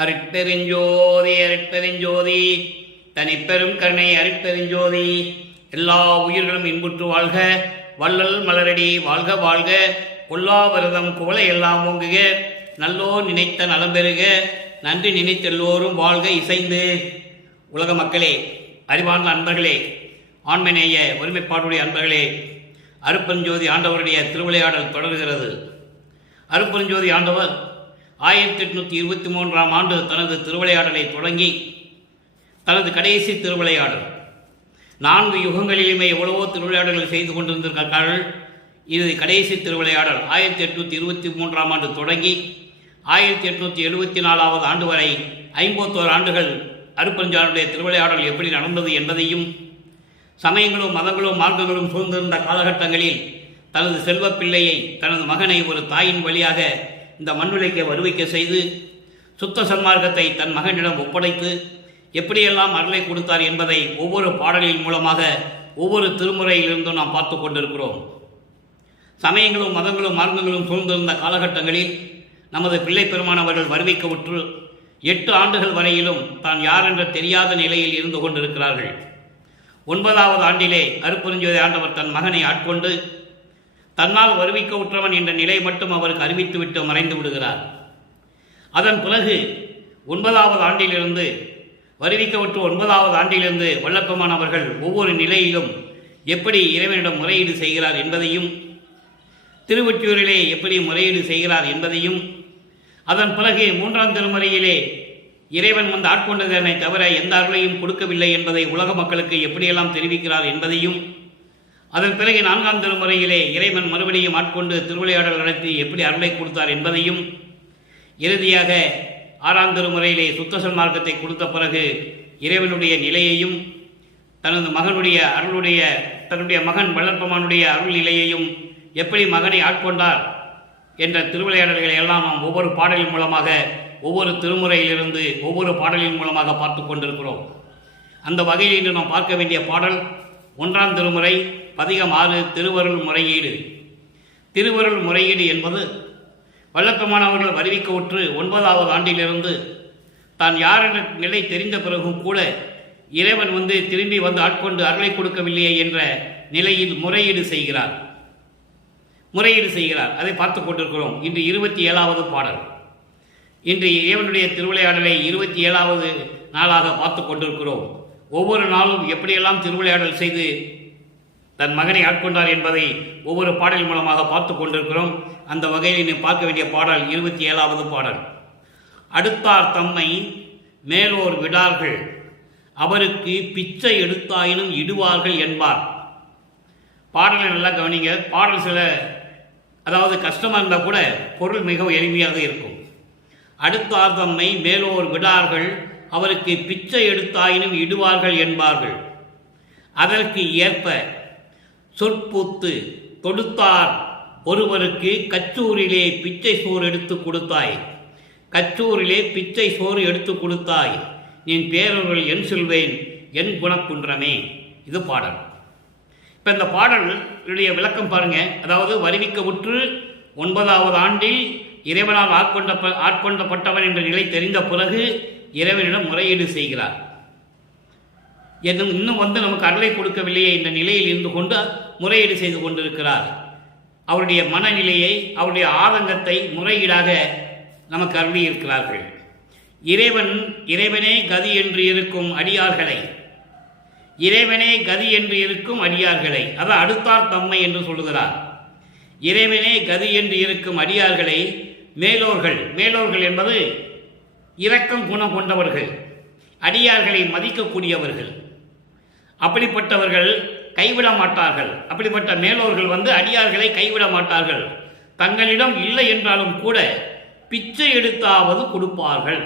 அருட்பெருஞ்சோதி அருட்பெருஞ்சோதி தனிப்பெரும் கருணை அருட்பெருஞ்சோதி. எல்லா உயிர்களும் இன்புற்று வாழ்க, வள்ளல் மலரடி வாழ்க வாழ்க, கொல்லா விரதம் குவளை எல்லாம் ஓங்குக, நல்லோ நினைத்த நலம் பெறுக, நன்றி நினைத்தெல்லோரும் வாழ்க இசைந்து. உலக மக்களே, அறிவார்ந்த அன்பர்களே, ஆண்மநேய ஒருமைப்பாடுடைய அன்பர்களே, அருட்பெருஞ்சோதி ஆண்டவருடைய திருவிளையாடல் தொடர்கிறது. அருட்பெருஞ்சோதி ஆண்டவர் 1823ஆம் ஆண்டு தனது திருவிளையாடலை தொடங்கி தனது கடைசி திருவிளையாடல், 4 யுகங்களிலுமே எவ்வளவோ திருவிளையாடல்கள் செய்து கொண்டிருந்திருக்கிறார்கள். இது கடைசி திருவிளையாடல் 1823ஆம் ஆண்டு தொடங்கி 1874ஆவது ஆண்டு வரை 51 ஆண்டுகள் அருட்பெருஞ்சோதியுடைய திருவிளையாடல் எப்படி நடந்தது என்பதையும், சமயங்களும் மதங்களும் மார்க்கங்களும் சூழ்ந்திருந்த காலகட்டங்களில் தனது செல்வ பிள்ளையை, தனது மகனை ஒரு தாயின் வழியாக இந்த மண்ணுலைக்கு வருவிக்க செய்து சுத்த சன்மார்க்கத்தை தன் மகனிடம் ஒப்படைத்து எப்படியெல்லாம் அருளை கொடுத்தார் என்பதை ஒவ்வொரு பாடலின் மூலமாக ஒவ்வொரு திருமுறையிலிருந்தும் நாம் பார்த்து கொண்டிருக்கிறோம். சமயங்களும் மதங்களும் மார்க்கங்களும் சூழ்ந்திருந்த காலகட்டங்களில் நமது பிள்ளை பெருமானவர்கள் வருவிக்க உற்று 8 ஆண்டுகள் வரையிலும் தான் யார் என்ற தெரியாத நிலையில் இருந்து கொண்டிருக்கிறார்கள். 9வது ஆண்டிலே அருட்பெருஞ்சோதி ஆண்டவர் தன் மகனை ஆட்கொண்டு தன்னால் வருவிக்க உற்றவன் என்ற நிலை மட்டும் அவருக்கு அறிவித்துவிட்டு மறைந்து விடுகிறார். அதன் பிறகு 9வது ஆண்டிலிருந்து வருவிக்க உற்ற 9வது ஆண்டிலிருந்து வல்லப்பெருமானவர்கள் ஒவ்வொரு நிலையிலும் எப்படி இறைவனிடம் முறையீடு செய்கிறார் என்பதையும், திருவொற்றியூரிலே எப்படி முறையீடு செய்கிறார் என்பதையும், அதன் பிறகு 3ஆம் திருமுறையிலே இறைவன் வந்து ஆட்கொண்டதனை தவிர எந்த அருளையும் கொடுக்கவில்லை என்பதை உலக மக்களுக்கு எப்படியெல்லாம் தெரிவிக்கிறார் என்பதையும், அதன் பிறகு 4ஆம் திருமுறையிலே இறைவன் மறுபடியும் ஆட்கொண்டு திருவிளையாடல் நடத்தி எப்படி அருளை கொடுத்தார் என்பதையும், இறுதியாக 6ஆம் திருமுறையிலே சுத்த சன்மார்க்கத்தை கொடுத்த பிறகு இறைவனுடைய நிலையையும், தனது மகனுடைய அருளுடைய, தன்னுடைய மகன் வளர்ப்பமானுடைய அருள் நிலையையும், எப்படி மகனை ஆட்கொண்டார் என்ற திருவிளையாடல்களை எல்லாம் நாம் ஒவ்வொரு பாடலின் மூலமாக, ஒவ்வொரு திருமுறையிலிருந்து ஒவ்வொரு பாடலின் மூலமாக பார்த்து கொண்டிருக்கிறோம். அந்த வகையில் இன்று நாம் பார்க்க வேண்டிய பாடல் 1ஆம் திருமுறை பதிகம் 6, திருவருள் முறையீடு. திருவருள் முறையீடு என்பது வல்லப்பெருமானவர்கள் வருவிக்க உற்று 9வது ஆண்டிலிருந்து தான் யார் என்ற நிலை தெரிந்த பிறகும் கூட இறைவன் வந்து திரும்பி வந்து ஆட்கொண்டு அருளை கொடுக்கவில்லையே என்ற நிலையில் முறையீடு செய்கிறார். அதை பார்த்து கொண்டிருக்கிறோம். இன்று 27வது பாடல். இன்று இறைவனுடைய திருவிளையாடலை 27வது நாளாக பார்த்து கொண்டிருக்கிறோம். ஒவ்வொரு நாளும் எப்படியெல்லாம் திருவிளையாடல் செய்து தன் மகனை ஆட்கொண்டார் என்பதை ஒவ்வொரு பாடல் மூலமாக பார்த்து கொண்டிருக்கிறோம். அந்த வகையில் நீ பார்க்க வேண்டிய பாடல் 27வது பாடல். அடுத்தார் தம்மை மேலோர் விடார்கள், அவருக்கு பிச்சை எடுத்தாயினும் இடுவார்கள் என்பார். பாடலை நல்லா கவனிங்க. பாடல் சில கஷ்டமாக இருந்தால் கூட பொருள் மிகவும் எளிமையாக இருக்கும். அடுத்தார் தம்மை மேலோர் விடார்கள், அவருக்கு பிச்சை எடுத்தாயினும் இடுவார்கள் என்பார்கள். அதற்கு ஏற்ப சொற்பூத்து தொடுத்தார் ஒருவருக்கு கச்சூரிலே பிச்சை சோறு எடுத்து கொடுத்தாய், கச்சூரிலே பிச்சை சோறு எடுத்து கொடுத்தாய், என் பேரர்கள் என் சொல்வேன் என் குணக்குன்றமே. இது பாடல். இப்போ இந்த பாடலுடைய விளக்கம் பாருங்க. வருவிக்க உற்று 9வது ஆண்டில் இறைவனால் ஆட்கொண்டப்பட்டவன் என்ற நிலை தெரிந்த பிறகு இறைவனிடம் முறையீடு செய்கிறார். இன்னும் நமக்கு அருளை கொடுக்கவில்லையே என்ற நிலையில் இருந்து கொண்டு முறையீடு செய்து கொண்டிருக்கிறார். அவருடைய மனநிலையை, அவருடைய ஆதங்கத்தை முறையீடாக நமக்கு அருளி இருக்கிறார்கள். இறைவனே கதி என்று இருக்கும் அடியார்களை, இறைவனே கதி என்று இருக்கும் அடியார்களை, அதான் அடுத்தார் தம்மை என்று சொல்லுகிறார். இறைவனே கதி என்று இருக்கும் அடியார்களை மேலோர்கள் என்பது இரக்கம் குணம் கொண்டவர்கள், அடியார்களை மதிக்கக்கூடியவர்கள். அப்படிப்பட்டவர்கள் கைவிட மாட்டார்கள். அப்படிப்பட்ட மேலோர்கள் அடியார்களை கைவிட மாட்டார்கள். தங்களிடம் இல்லை என்றாலும் கூட பிச்சை எடுத்தாவது கொடுப்பார்கள்.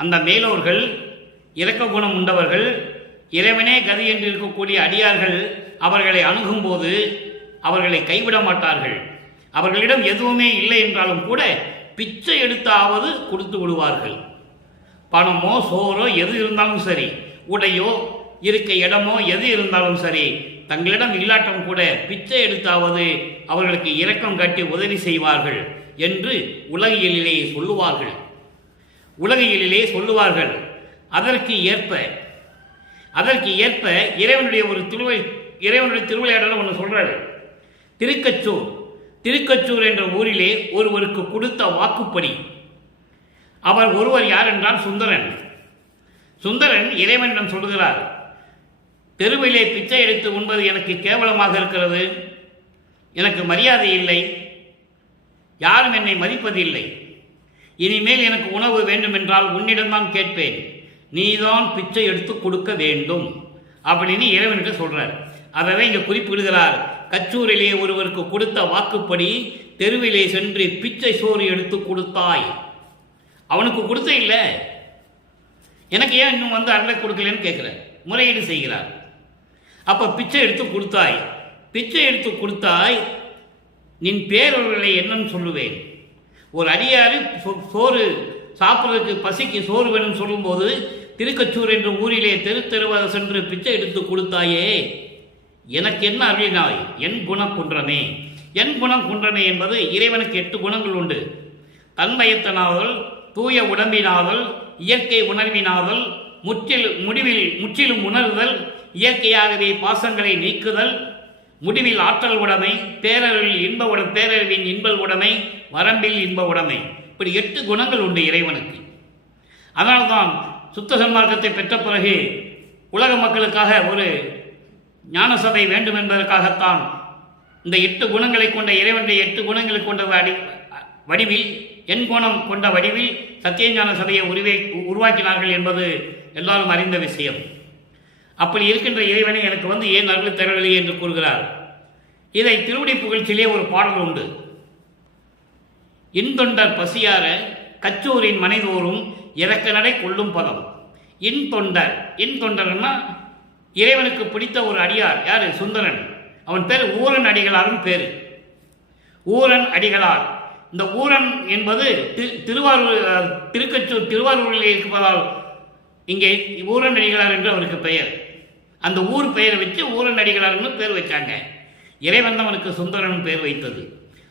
அந்த மேலோர்கள் இரக்க குணம் உண்டவர்கள், இறைவனே கதி என்று இருக்கக்கூடிய அடியார்கள் அவர்களை அணுகும்போது அவர்களை கைவிட மாட்டார்கள். அவர்களிடம் எதுவுமே இல்லை என்றாலும் கூட பிச்சை எடுத்தாவது கொடுத்து விடுவார்கள். பணமோ சோறோ எது இருந்தாலும் சரி, உடையோ இருக்க இடமோ எது இருந்தாலும் சரி, தங்களிடம் இல்லாட்டம் கூட பிச்சை எடுத்தாவது அவர்களுக்கு இரக்கம் காட்டி உதவி செய்வார்கள் என்று உலகியலிலே சொல்லுவார்கள். உலகியலிலே சொல்லுவார்கள். அதற்கு ஏற்ப இறைவனுடைய திருவிளையாடல் ஒன்று சொல்றாரு. திருக்கச்சூர் என்ற ஊரிலே ஒருவருக்கு கொடுத்த வாக்குப்படி. ஒருவர் யார் என்றால் சுந்தரன் இறைவனிடம் சொல்லுகிறார், தெருவிலே பிச்சை எடுத்து உண்பது எனக்கு கேவலமாக இருக்கிறது, எனக்கு மரியாதை இல்லை, யாரும் என்னை மதிப்பதில்லை, இனிமேல் எனக்கு உணவு வேண்டுமென்றால் உன்னிடம்தான் கேட்பேன், நீதான் பிச்சை எடுத்து கொடுக்க வேண்டும் அப்படின்னு இறைவன்கிட்ட சொல்றார். அதை இங்கே குறிப்பிடுகிறார். கச்சூரிலே ஒருவருக்கு கொடுத்த வாக்குப்படி தெருவிலே சென்று பிச்சை சோறு எடுத்து கொடுத்தாய். அவனுக்கு கொடுத்த இல்லை, எனக்கு ஏன் இன்னும் அருளை கொடுக்கலன்னு கேட்கிறார், முறையீடு செய்கிறார். அப்ப பிச்சை எடுத்து கொடுத்தாய், நின் பேரொருளை என்னன்னு சொல்லுவேன். ஒரு அடியாறு சோறு சாப்பிட்றதுக்கு பசிக்கு சோறு வேணும்னு சொல்லும்போது திருக்கச்சூர் என்ற ஊரிலே தெருவாக சென்று பிச்சை எடுத்து கொடுத்தாயே, எனக்கு என்ன அருளினாய்? என் குணம் குன்றமே. என் குணம் குன்றமே என்பது இறைவனுக்கு 8 குணங்கள் உண்டு. தன்மயத்தனாதல், தூய உடம்பினாதல், இயற்கை உணர்வினாதல், முற்றிலும் உணர்தல், இயற்கையாகவே பாசங்களை நீக்குதல், முடிவில் ஆற்றல் உடைமை, பேரறிவின் இன்ப உடைமை, வரம்பில் இன்ப உடைமை. இப்படி 8 குணங்கள் உண்டு இறைவனுக்கு. அதனால்தான் சுத்த சன்மார்க்கத்தை பெற்ற பிறகு உலக மக்களுக்காக ஒரு ஞான சபை வேண்டும் என்பதற்காகத்தான் இந்த 8 குணங்களை கொண்ட இறைவனுடைய 8 குணங்களை கொண்ட வடிவில், என் குணம் கொண்ட வடிவில் சத்தியஞான சபையை உருவாக்கினார்கள் என்பது எல்லாரும் அறிந்த விஷயம். அப்படி இருக்கின்ற இறைவனை எனக்கு ஏன் அருள் தரவில்லை என்று கூறுகிறார். இதை திருவடி புகழ்ச்சியிலே ஒரு பாடல் உண்டு. இன்தொண்டர் பசியார கச்சூரின் மனைதோறும் இறக்க நடை கொள்ளும் பதம். இன்தொண்டர்னா இறைவனுக்கு பிடித்த ஒரு அடியார். யாரு? சுந்தரன். அவன் பேர் ஊரன் அடிகளாரும் பேரு. ஊரன் அடிகளார். இந்த ஊரன் என்பது திருவாரூரில் இருப்பதால் இங்கே ஊரன் அடிகளார் என்று அவருக்கு பெயர். அந்த ஊர் பெயரை வச்சு ஊரன் அடிகளார்னு பேர் வச்சாங்க. இறைவன் அவனுக்கு சுந்தரன் பேர் வைத்தது.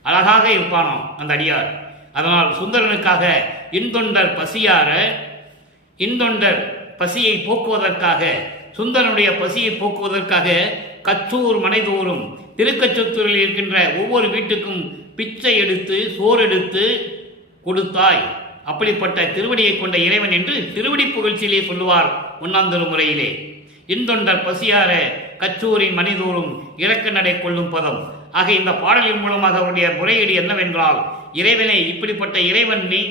அழகாக இருப்பானாம் அந்த அடியார். அதனால் சுந்தரனுக்காக இன்தொண்டர் பசியார, இன்தொண்டர் பசியை போக்குவதற்காக, சுந்தரனுடைய பசியை போக்குவதற்காக கச்சூர் மனைதோறும் திருக்கச்சத்தூரில் இருக்கின்ற ஒவ்வொரு வீட்டுக்கும் பிச்சை எடுத்து சோறு எடுத்து கொடுத்தாய். அப்படிப்பட்ட திருவடியை கொண்ட இறைவன் என்று திருவடி புகழ்ச்சியிலே சொல்லுவார் 1ஆம் திருமுறையிலே. இன்தொண்டர் பசியார கச்சூரின் மனைதோறும் இறக்க நடை கொள்ளும் பதம். ஆக இந்த பாடலின் மூலமாக அவருடைய முறையீடு என்னவென்றால், இறைவனை இப்படிப்பட்ட இறைவன் நீ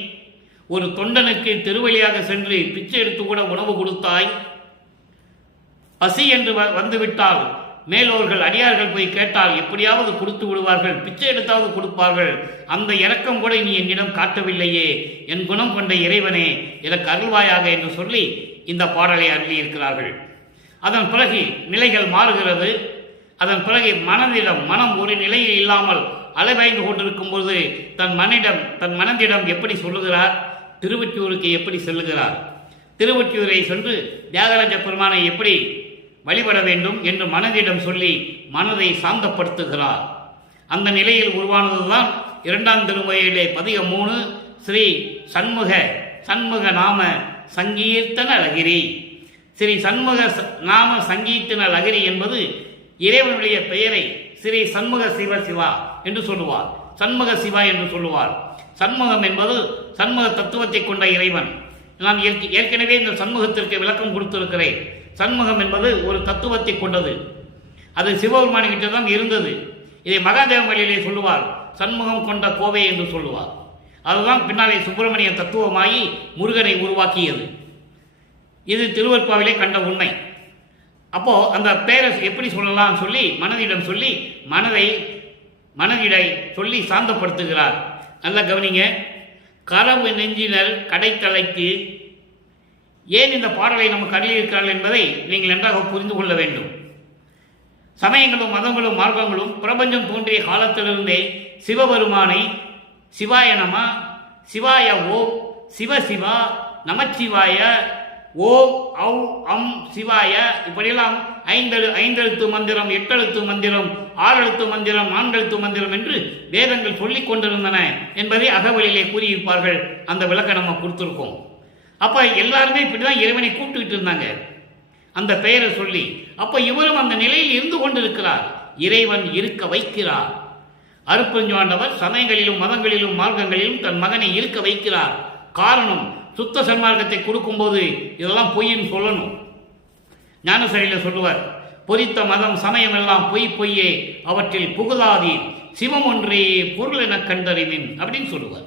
ஒரு தொண்டனுக்கு திருவழியாக சென்று பிச்சை எடுத்து கூட உணவு கொடுத்தாய். பசி என்று வந்துவிட்டால் மேலோர்கள் அடியார்கள் போய் கேட்டால் எப்படியாவது கொடுத்து விடுவார்கள், பிச்சை எடுத்தாவது கொடுப்பார்கள். அந்த இரக்கம் கூட நீ என்னிடம் காட்டவில்லையே, என் குணம் கொண்ட இறைவனே எனக்கு அருள்வாயாக என்று சொல்லி இந்த பாடலை அருளியிருக்கிறார்கள். அதன் பிறகு நிலைகள் மாறுகிறது. அதன் பிறகு மனம் ஒரு நிலையில் இல்லாமல் அலைவாய்ந்து கொண்டிருக்கும் போது தன் மனதிடம் எப்படி சொல்லுகிறார்? திருவொற்றியூருக்கு எப்படி செல்லுகிறார்? திருவொற்றியூரை சென்று தியாகராஜ பெருமானை எப்படி வழிபட வேண்டும் என்று மனதிடம் சொல்லி மனதை சாந்தப்படுத்துகிறார். அந்த நிலையில் உருவானதுதான் 2ஆம் திருமுறையிலே பதிகம் 3 ஸ்ரீ சண்முக நாம சங்கீர்த்தன லகிரி. ஸ்ரீ சண்முக நாம சங்கீர்த்தன லகிரி என்பது இறைவனுடைய பெயரை ஸ்ரீ சண்முக சிவா என்று சொல்லுவார். சண்முக சிவா என்று சொல்லுவார். சண்முகம் என்பது சண்முக தத்துவத்தை கொண்ட இறைவன். நான் ஏற்கனவே இந்த சண்முகத்திற்கு விளக்கம் கொடுத்திருக்கிறேன். சண்முகம் என்பது ஒரு தத்துவத்தை கொண்டது. அது சிவபெருமானிகிட்ட தான் இருந்தது. இதை மகாதேவங்களிலே சொல்லுவார், சண்முகம் கொண்ட கோவை என்று சொல்லுவார். அதுதான் பின்னாலே சுப்பிரமணிய தத்துவமாகி முருகனை உருவாக்கியது. இது திருவற்பாவிலே கண்ட உண்மை. அப்போ அந்த பேரை எப்படி சொல்லலாம் சொல்லி மனதிடம் சொல்லி மனதிடை சொல்லி சாந்தப்படுத்துகிறார். நல்லா கவனிங்க. கரவு நெஞ்சினர் கடைத்தலைக்கு ஏன் இந்த பாடலை நமக்கு அருளியிருக்கிறார்கள் என்பதை நீங்கள் நன்றாக புரிந்து கொள்ள வேண்டும். சமயங்களும் மதங்களும் மார்க்கங்களும் பிரபஞ்சம் தோன்றிய காலத்திலிருந்தே சிவபெருமானை சிவாய நம, சிவாய ஓம், சிவசிவா, நமச்சிவாய, ஓம் ஔ அம் சிவாய, இப்படியெல்லாம் 5 எழுத்து மந்திரம், 8 எழுத்து மந்திரம், 6 எழுத்து மந்திரம், 4 எழுத்து மந்திரம் என்று வேதங்கள் சொல்லிக் கொண்டிருந்தன என்பதை அகவலிலே கூறியிருப்பார்கள். அந்த விளக்கம் நம்ம கொடுத்திருக்கோம். அப்போ எல்லாருமே இப்படி தான் இறைவனை கூப்பிட்டுக்கிட்டு இருந்தாங்க அந்த பெயரை சொல்லி. அப்போ இவரும் அந்த நிலையில் இருந்து கொண்டிருக்கிறார். இறைவன் இருக்க வைக்கிறார். அருட்பெருஞ்சாண்டவர் சமயங்களிலும் மதங்களிலும் மார்க்கங்களிலும் தன் மகனை இருக்க வைக்கிறார். காரணம், சுத்த சன்மார்க்கத்தை கொடுக்கும்போது இதெல்லாம் பொய்ன்னு சொல்லணும். ஞானசரியில் சொல்லுவார், பொறித்த மதம் சமயம் எல்லாம் பொய் பொய்யே, அவற்றில் புகுதாதீர், சிவம் ஒன்றே பொருள் என கண்டறிவின் அப்படின்னு சொல்லுவார்.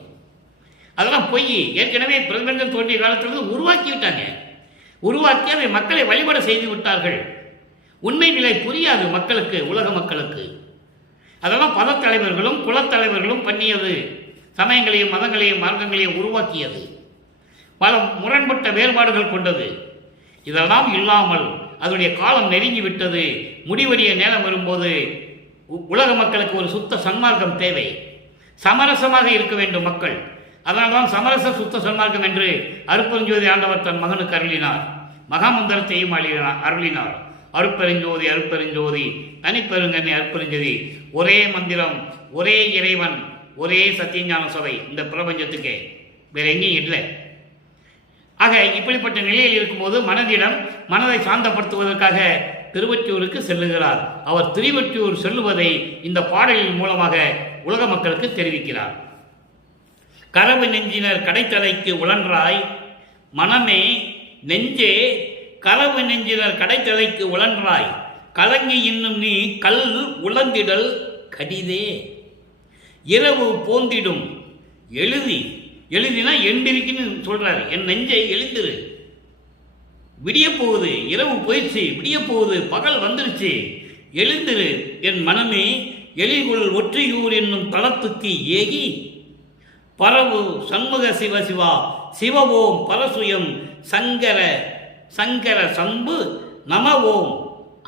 அதெல்லாம் பொய். ஏற்கனவே பிரபஞ்சம் தோன்றிய காலத்திலிருந்து உருவாக்கி விட்டாங்க. உருவாக்கி அதை மக்களை வழிபட செய்து விட்டார்கள். உண்மை நிலை புரியாது மக்களுக்கு, உலக மக்களுக்கு. அதெல்லாம் பதத்தலைவர்களும் குலத்தலைவர்களும் பண்ணியது. சமயங்களையும் மதங்களையும் மார்க்கங்களையும் உருவாக்கியது. பல முரண்பட்ட வேறுபாடுகள் கொண்டது. இதெல்லாம் இல்லாமல் அதனுடைய காலம் நெருங்கி விட்டது. முடிவடைய நேரம் வரும்போது உலக மக்களுக்கு ஒரு சுத்த சன்மார்க்கம் தேவை. சமரசமாக இருக்க வேண்டும் மக்கள். அதனால்தான் சமரச சுத்த சன்மார்க்கம் என்று அருட்பெருஞ்சோதி ஆண்டவர் தன் மகனுக்கு அருளினார். மகாமந்திரத்தையும் அருளினார். அருட்பெருஞ்சோதி அருட்பெருஞ்சோதி தனிப்பெருங்கண்ணி அருட்பெருஞ்சோதி, ஒரே மந்திரம், ஒரே இறைவன், ஒரே சத்தியஞான சபை இந்த பிரபஞ்சத்துக்கே, வேற எங்கேயும் இல்லை. ஆக இப்படிப்பட்ட நிலையில் இருக்கும்போது மனதை சாந்தப்படுத்துவதற்காக திருவொற்றியூருக்கு செல்லுகிறார். அவர் திருவொற்றியூர் செல்லுவதை இந்த பாடலின் மூலமாக உலக மக்களுக்கு தெரிவிக்கிறார். கரவு நெஞ்சினர் கடைத்தலைக்கு உழன்றாய் மனமே நெஞ்சே, கரவு நெஞ்சினர் கடைத்தலைக்கு உழன்றாய், கலங்கி இன்னும் நீ கல் உழந்திடல் கடிதே, இரவு போந்திடும் எழுதினா எந்திரிக்குன்னு சொல்றாரு. என் நெஞ்சை எழுந்திரு, விடிய போகுது, இரவு போயிடுச்சு, விடிய போகுது, பகல் வந்துருச்சு, எழுந்திரு என் மனமே, எழில்குள் ஒற்றியூர் என்னும் தளத்துக்கு ஏகி, பரவு சண்முக சிவ சிவா சிவவோம் பரசுயம் சங்கர சங்கர சம்பு நமவோம்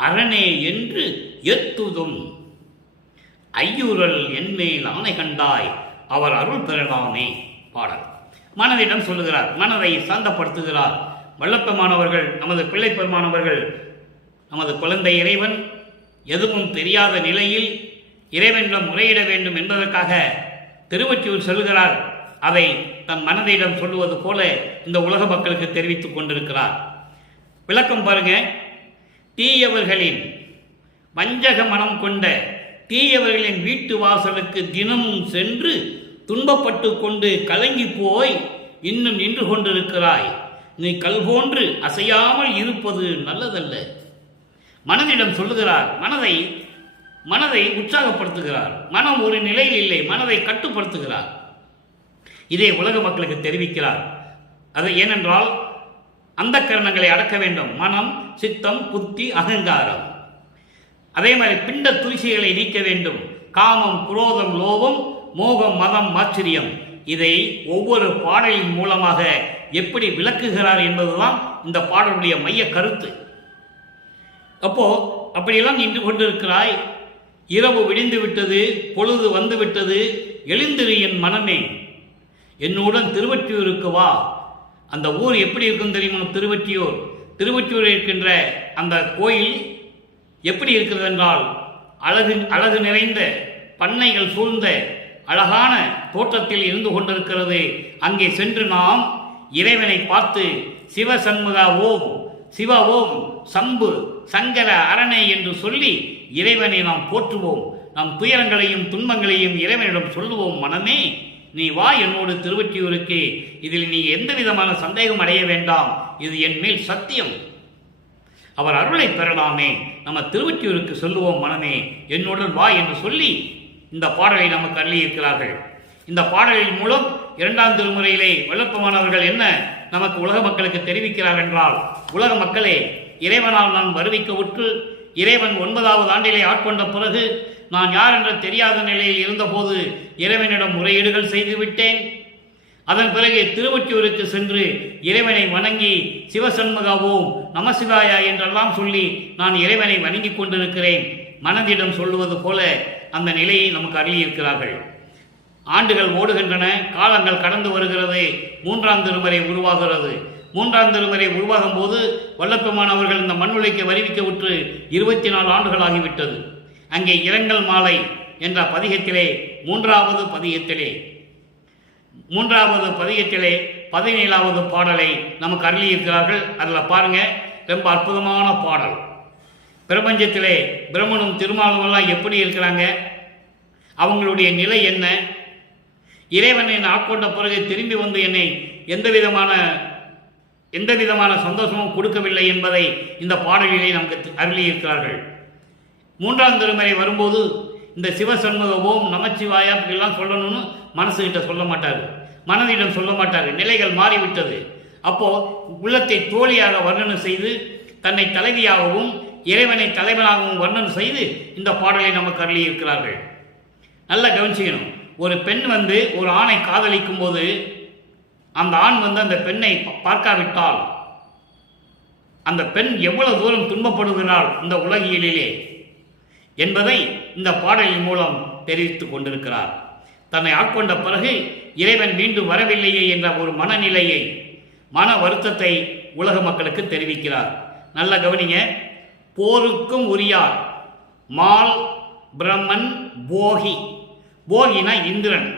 அரணே என்று எத்துதும், ஐயூரல் என்மேல் ஆணை கண்டாய் அவர் அருள் பெறலாமே. பாடல் மனதிடம் சொல்லுகிறார், மனதை சாந்தப்படுத்துகிறார். வல்லப்பமானவர்கள், நமது பிள்ளை பெருமானவர்கள், நமது குழந்தை இறைவன் எதுவும் தெரியாத நிலையில் இறைவனிடம் முறையிட வேண்டும் என்பதற்காக திருவொற்றியூர் செல்கிறார். அதை தன் மனதிடம் சொல்லுவது போல இந்த உலக மக்களுக்கு தெரிவித்துக் கொண்டிருக்கிறார். விளக்கம் பாருங்க. தீயவர்களின் வஞ்சக மனம் கொண்ட தீயவர்களின் வீட்டு வாசலுக்கு தினமும் சென்று துன்பப்பட்டு கொண்டு கலங்கி போய் இன்னும் நின்று கொண்டிருக்கிறாய். நீ கல் போன்று அசையாமல் இருப்பது நல்லதல்ல. மனதிடம் சொல்லுகிறார். மனதை உற்சாகப்படுத்துகிறார். மனம் ஒரு நிலையில் இல்லை, மனதை கட்டுப்படுத்துகிறார். இதை உலக மக்களுக்கு தெரிவிக்கிறார். அது ஏனென்றால் அந்த கரணங்களை அடக்க வேண்டும். மனம், சித்தம், புத்தி, அகங்காரம். அதே மாதிரி பிண்ட துரிசைகளை நீக்க வேண்டும். காமம், குரோதம், லோபம், மோகம், மதம், ஆச்சரியம். இதை ஒவ்வொரு பாடலின் மூலமாக எப்படி விளக்குகிறார் என்பதுதான் இந்த பாடலுடைய மைய கருத்து. அப்போ அப்படியெல்லாம் நின்று கொண்டிருக்கிறாய், இரவு விடிந்து விட்டது, பொழுது வந்து விட்டது, எழுந்திரு என் மனமே, என்னுடன் திருவொற்றியூருக்கு வா. அந்த ஊர் எப்படி இருக்கும் தெரியுமா? திருவொற்றியூர் இருக்கின்ற அந்த கோயில் எப்படி இருக்கிறது என்றால் அழகு நிறைந்த பண்ணைகள் சூழ்ந்த அழகான தோற்றத்தில் இருந்து கொண்டிருக்கிறது. அங்கே சென்று நாம் இறைவனை பார்த்து சிவசண்முகா ஓம், சிவ ஓம், சம்பு, சங்கர, அரணே என்று சொல்லி இறைவனை நாம் போற்றுவோம். நம் துயரங்களையும் துன்பங்களையும் இறைவனிடம் சொல்லுவோம். மனமே, நீ வா என்னோடு திருவொற்றியூருக்கு. இதில் நீ எந்த விதமான சந்தேகம் அடைய வேண்டாம். இது என் மேல் சத்தியம். அவர் அருளை பெறலாமே. நம்ம திருவொற்றியூருக்கு சொல்லுவோம். மனமே, என்னுடன் வா என்று சொல்லி இந்த பாடலை நமக்கு அள்ளியிருக்கிறார்கள். இந்த பாடலின் மூலம் இரண்டாம் திருமுறையிலே வல்லப்பமானவர்கள் என்ன நமக்கு உலக மக்களுக்கு தெரிவிக்கிறார் என்றால், உலக மக்களே, இறைவனால் நான் வருவிக்க உற்று இறைவன் 9வது ஆண்டிலே ஆட்கொண்ட பிறகு நான் யார் என்ற தெரியாத நிலையில் இருந்தபோது இறைவனிடம் முறையீடுகள் செய்துவிட்டேன். அதன் பிறகு திருவொற்றியூருக்கு சென்று இறைவனை வணங்கி சிவசண்முகாவோம் நமசிவாயா என்றெல்லாம் சொல்லி நான் இறைவனை வணங்கி கொண்டிருக்கிறேன். மனதிடம் சொல்லுவது போல அந்த நிலையை நமக்கு அருளியிருக்கிறார்கள். ஆண்டுகள் ஓடுகின்றன, காலங்கள் கடந்து வருகிறது. 3ஆம் திருமுறை உருவாகிறது. 3ஆம் திருமுறை உருவாகும் போது வல்லப்பெருமானவர்கள் இந்த மண்ணுலைக்கு வருவிக்க உற்று 24 ஆண்டுகள் ஆகிவிட்டது. அங்கே இரங்கல் மாலை என்ற பதிகத்திலே 3வது பதிகத்திலே மூன்றாவது பதிகத்திலே 17வது பாடலை நமக்கு அருளியிருக்கிறார்கள். அதில் பாருங்க, ரொம்ப அற்புதமான பாடல். பிரபஞ்சத்திலே பிரம்மனும் திருமாலும் எல்லாம் எப்படி இருக்கிறாங்க, அவங்களுடைய நிலை என்ன, இறைவன் என்னை ஆட்கொண்ட பிறகு திரும்பி வந்து என்னை எந்த விதமான சந்தோஷமும் கொடுக்கவில்லை என்பதை இந்த பாடலிலே நமக்கு அருளியிருக்கிறார்கள். 3ஆம் திருமுறை வரும்போது இந்த சிவசண்முக ஓம் நமச்சிவாயா அப்படிலாம் சொல்லணும்னு மனசுகிட்ட சொல்ல மாட்டார், மனதிடம் சொல்ல மாட்டார். நிலைகள் மாறிவிட்டது. அப்போ உள்ளத்தை தோழியாக வர்ணனை செய்து தன்னை தலைவியாகவும் இறைவனை தலைவனாகவும் வர்ணனை செய்து இந்த பாடலை நமக்கு அருளியிருக்கிறார்கள். நல்லா கவனிச்சுக்கணும். ஒரு பெண் ஒரு ஆணை காதலிக்கும் போது அந்த ஆண் அந்த பெண்ணை பார்க்காவிட்டால் அந்த பெண் எவ்வளவு தூரம் துன்பப்படுகிறாள் இந்த உலகியலிலே என்பதை இந்த பாடலின் மூலம் தெரிவித்துக் கொண்டிருக்கிறார். தன்னை ஆட்கொண்ட பிறகு இறைவன் மீண்டும் வரவில்லையே என்ற ஒரு மனநிலையை, மன வருத்தத்தை உலக மக்களுக்கு தெரிவிக்கிறார். நல்ல கவனிங்க. போருக்கும் உரியார் மால் பிரம்மன் போகி. போகினா இந்திரன்,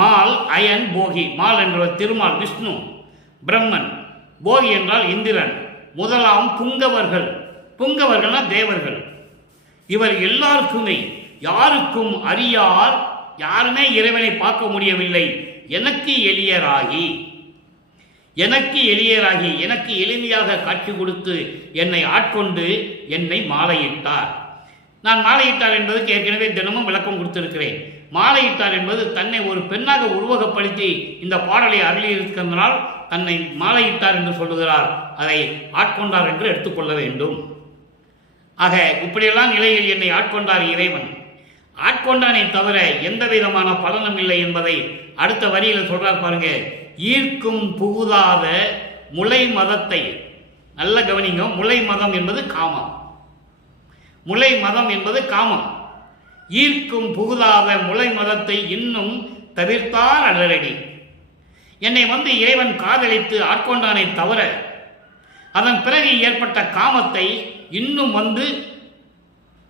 மால் அயன் போகி. மால் என்றவர் திருமால் விஷ்ணு, பிரம்மன். போகி என்றால் இந்திரன். முதலாம் புங்கவர்கள். புங்கவர்கள்னா தேவர்கள். இவர் எல்லாருக்குமே யாருக்கும் அறியார், யாருமே இறைவனை பார்க்க முடியவில்லை. எனக்கு எளியராகி எனக்கு எளிமையாக காட்சி கொடுத்து என்னை ஆட்கொண்டு என்னை மாலையிட்டார். நான் மாலையிட்டார் என்பதற்கு ஏற்கனவே தினமும் விளக்கம் கொடுத்திருக்கிறேன். மாலையிட்டார் என்பது தன்னை ஒரு பெண்ணாக உருவகப்படுத்தி இந்த பாடலை அருளியிருக்கிறதுனால் தன்னை மாலையிட்டார் என்று சொல்லுகிறார். அதை ஆட்கொண்டார் என்று எடுத்துக்கொள்ள வேண்டும். ஆக இப்படியெல்லாம் நிலையில் என்னை ஆட்கொண்டார் இறைவன். ஆட்கொண்டானை தவிர எந்த விதமான பலனும் இல்லை என்பதை அடுத்த வரியில் சொல்றார் பாருங்க. ஈர்க்கும் புகுதாத முளை மதத்தை. நல்ல கவனிங்க. முளை மதம் என்பது காமம். முளை மதம் என்பது காமம். ஈர்க்கும் புகுதாத முளை மதத்தை இன்னும் தவிர்த்தார் அடரடி. என்னை இறைவன் காதலித்து ஆட்கொண்டானை தவிர அதன் பிறகு ஏற்பட்ட காமத்தை இன்னும்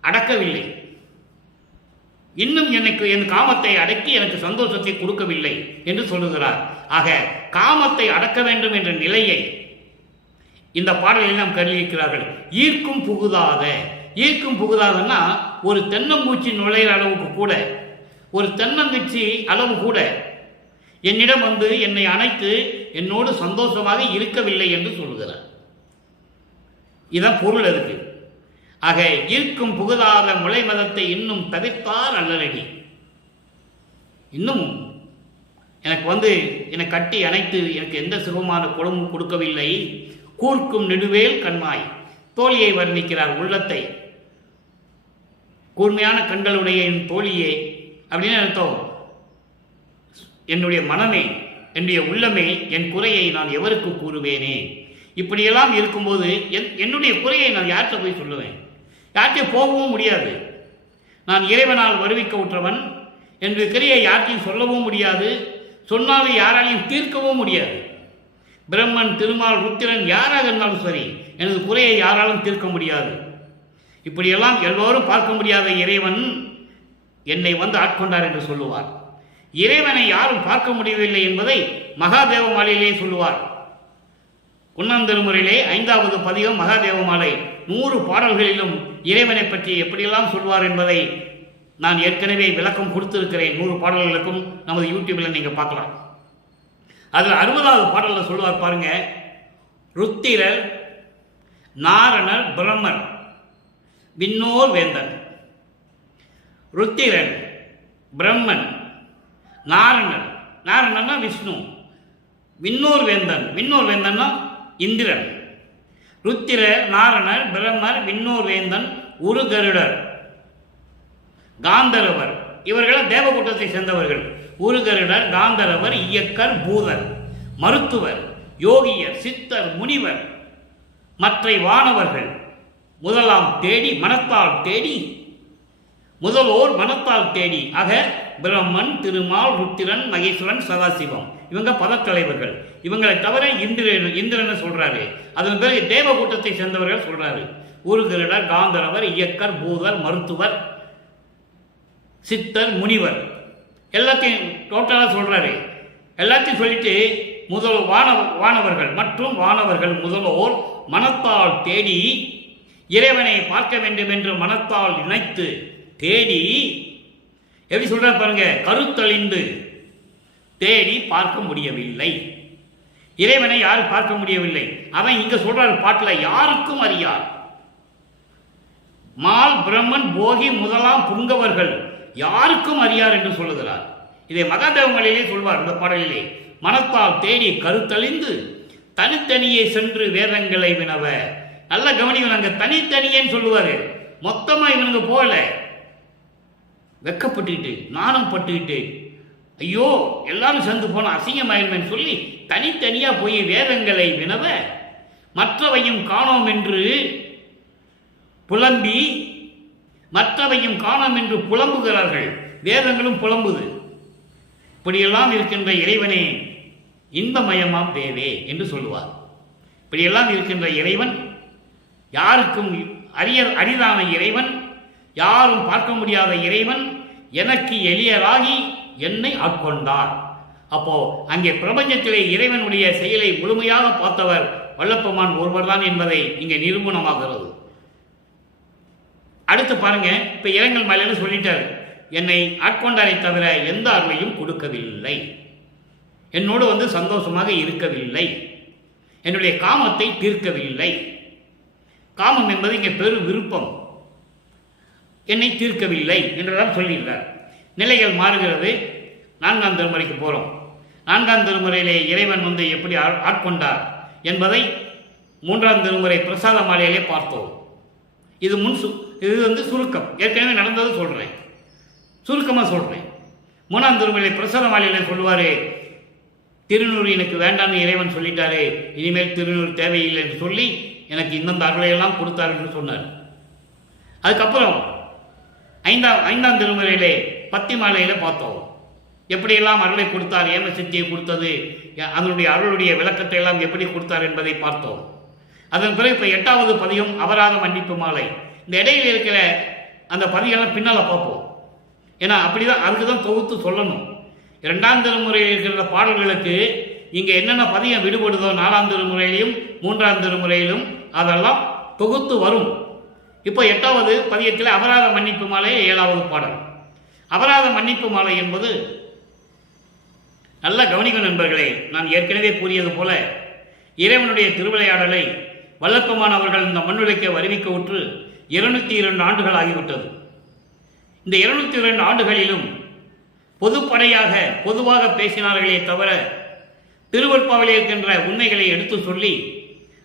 அடக்கவில்லை. இன்னும் என் காமத்தை அடக்கி எனக்கு சந்தோஷத்தை கொடுக்கவில்லை என்று சொல்லுகிறார். ஆக காமத்தை அடக்க வேண்டும் என்ற நிலையை இந்த பாடலில் நாம் கருதியிருக்கிறார்கள். ஈர்க்கும் புகுதாதன்னா ஒரு தென்னம்பூச்சி நுழையிற அளவுக்கு கூட, ஒரு தென்னங்குச்சி அளவு கூட என்னிடம் என்னை அணைத்து என்னோடு சந்தோஷமாக இருக்கவில்லை என்று சொல்லுகிறார். இதான் பொருள் அதுக்கு. ஆக ஈர்க்கும் புகுதாத முளை மதத்தை இன்னும் தவிர்த்தார் அல்லரடி. இன்னும் எனக்கு என்னை கட்டி அணைத்து எனக்கு எந்த சுகமான குணமும் கொடுக்கவில்லை. கூர்க்கும் நெடுவேல் கண்மாய். தோழியை வர்ணிக்கிறார், உள்ளத்தை. கூர்மையான கண்களுடைய என் தோழியே அப்படின்னு அர்த்தம். என்னுடைய மனமே, என்னுடைய உள்ளமே, என் குறையை நான் எவருக்கு கூறுவேனே? இப்படியெல்லாம் இருக்கும்போது என்னுடைய குறையை நான் யார்கிட்ட போய் சொல்லுவேன்? யார்கிட்ட போகவும் முடியாது. நான் இறைவனால் வருவிக்க உற்றவன். என்னுடைய குறையை யார்கிட்டையும் சொல்லவும் முடியாது. சொன்னாலும் யாராலையும் தீர்க்கவும் முடியாது. பிரம்மன், திருமால், ருத்திரன் யாராக இருந்தாலும் சரி, எனது குறையை யாராலும் தீர்க்க முடியாது. இப்படியெல்லாம் எல்லோரும் பார்க்க முடியாத இறைவன் என்னை ஆட்கொண்டார் என்று சொல்லுவார். இறைவனை யாரும் பார்க்க முடியவில்லை என்பதை மகாதேவ மாலையிலே சொல்லுவார். 1ஆம் திருமுறையிலே 5வது பதிகம் மகாதேவ மாலை. 100 பாடல்களிலும் இறைவனை பற்றி எப்படியெல்லாம் சொல்வார் என்பதை நான் ஏற்கனவே விளக்கம் கொடுத்திருக்கிறேன். 100 பாடல்களுக்கும் நமது யூடியூப்ல நீங்க பார்க்கலாம். அதில் 60வது பாடலில் சொல்லுவார் பாருங்க. ருத்திரர், நாரணர், பிரம்மர், விண்ணோர் வேந்தன். ருத்திரன், பிரம்மன், நாரணர். நாரணன்னா விஷ்ணு. விண்ணோர் வேந்தன். விண்ணோர் வேந்தன்னா இந்திரன். ருத்திர, நாரணர், பிரம்மர், விண்ணோர் வேந்தன், ஒரு கருடர், காந்தரவர். இவர்கள் தேவகூட்டத்தை சேர்ந்தவர்கள். ஒரு கருடர், காந்தரவர், இயக்கர், பூதர், மருத்துவர், யோகியர், சித்தர், முனிவர், மற்ற வானவர்கள். முதலாம் தேடி மனத்தால் தேடி, முதலோர் மனத்தால் தேடி. ஆக பிரம்மன், திருமால், ருத்திரன், மகேஸ்வரன், சதாசிவம் இவங்க பதத்தலைவர்கள். இவங்களை தவிர இந்திரன் சொல்றாரு. அதன் பிறகு தேவகூட்டத்தை சேர்ந்தவர்கள் சொல்றாரு. ஒரு கருடர், காந்தரவர், இயக்கர், பூதர், மருத்துவர், சித்தர், முனிவர். எல்லாத்தையும் டோட்டலாக சொல்கிறாரு. எல்லாத்தையும் சொல்லிட்டு வானவர்கள் மற்றும் வானவர்கள் முதலோர் மனத்தால் தேடி இறைவனை பார்க்க வேண்டும் என்று மனத்தால் நினைத்து தேடி, எப்படி சொல்ற பாருங்க, கருத்தழிந்து தேடி பார்க்க முடியவில்லை. இறைவனை யாரும் பார்க்க முடியவில்லை. அவன் இங்க சொல்றாரு பாட்டில், யாருக்கும் அறியார். மால் பிரம்மன் போகி முதலாம் புங்கவர்கள் யாருக்கும் அறியார் என்று சொல்லுகிறார். இதை மகாதேவங்களிலே சொல்வார் இந்த பாடலிலே. மனத்தால் தேடி கருத்தழிந்து தனித்தனியே சென்று வேதங்களை வினவ. நல்ல கவனிங்க, அங்க தனித்தனியேன்னு சொல்லுவாரு. மொத்தமா இவனுங்க போகல, வெக்கப்பட்டுக்கிட்டு நாணம் பட்டுக்கிட்டு, ஐயோ எல்லாரும் சேர்ந்து போன அசிங்கமாயிருமேன்னு சொல்லி தனித்தனியா போய் வேதங்களை வினவ மற்றவையும் காணோம் என்று புலம்பி, மற்றவையும் காணோம் என்று புலம்புகிறார்கள். வேதங்களும் புலம்புது. இப்படியெல்லாம் இருக்கின்ற இறைவனே இன்பமயமாம் தேவே என்று சொல்லுவார். இப்படியெல்லாம் இருக்கின்ற இறைவன், யாருக்கும் அரிதான இறைவன், யாரும் பார்க்க முடியாத இறைவன் எனக்கு எளியராகி என்னை ஆட்கொண்டார். அப்போ அங்கே பிரபஞ்சத்திலே இறைவனுடைய செயலை முழுமையாக பார்த்தவர் வல்லப்பெருமான் ஒருவர் தான் என்பதை இங்கே நிரூபணமாகிறது. அடுத்து பாருங்க, இப்ப இரங்கல் மலையில சொல்லிட்டார், என்னை ஆட்கொண்டாரை தவிர எந்த அருளையும் கொடுக்கவில்லை, என்னோடு சந்தோஷமாக இருக்கவில்லை, என்னுடைய காமத்தை தீர்க்கவில்லை. காமம் என்பது இங்கே பெரு விருப்பம், என்னை தீர்க்கவில்லை என்றுதான் சொல்லியிருந்தார். நிலைகள் மாறுகிறது. 4ஆம் திருமுறைக்கு போகிறோம். 4ஆம் திருமுறையிலே இறைவன் எப்படி ஆட்கொண்டார் என்பதை 3ஆம் திருமுறை பிரசாத மாலையிலே பார்த்தோம். இது சுருக்கம், ஏற்கனவே நடந்தது சொல்கிறேன், சுருக்கமாக சொல்கிறேன். 3ஆம் திருமுறை பிரசாத மாலையிலே சொல்லுவார், திருநூறு எனக்கு வேண்டாம்னு இறைவன் சொல்லிட்டாரு, இனிமேல் திருநூறு தேவையில்லை என்று சொல்லி எனக்கு இந்தந்த அருளையெல்லாம் கொடுத்தார் என்று சொன்னார். அதுக்கப்புறம் 5ஆம் திருமுறையிலே பத்தி மாலையில பார்த்தோம், எப்படியெல்லாம் அருளை கொடுத்தார், ஏம சித்தியை கொடுத்தது, அதனுடைய அருளுடைய விளக்கத்தை எல்லாம் எப்படி கொடுத்தார் என்பதை பார்த்தோம். அதன் பிறகு இப்போ 8வது பதிகம் அபராத மன்னிப்பு மாலை. இந்த இடையில் இருக்கிற அந்த பதிகெல்லாம் பின்னால் பார்ப்போம். ஏன்னா அப்படிதான், அதுக்கு தான் தொகுத்து சொல்லணும். 2ஆம் திருமுறையில் இருக்கிற பாடல்களுக்கு இங்கே என்னென்ன பதிகம் விடுபடுதோ 4ஆம் திருமுறையிலும் 3ஆம் திருமுறையிலும் அதெல்லாம் தொகுத்து வரும். இப்போ 8வது பதிகத்தில் அபராத மன்னிப்பு மாலை 7வது பாடல். அபராத மன்னிப்பு மாலை என்பது, நல்ல கவனிக்கும் நண்பர்களே, நான் ஏற்கனவே கூறியது போல இறைவனுடைய திருவிளையாடலை வல்லப்பெருமான் அவர்கள் இந்த மண்ணுலகை அறிவிக்க உற்று 202 ஆண்டுகள் ஆகிவிட்டது. இந்த 202 ஆண்டுகளிலும் பொதுப்படையாக பொதுவாக பேசினார்களே தவிர திருவருட்பாவிலே இருக்கின்ற உண்மைகளை எடுத்து சொல்லி,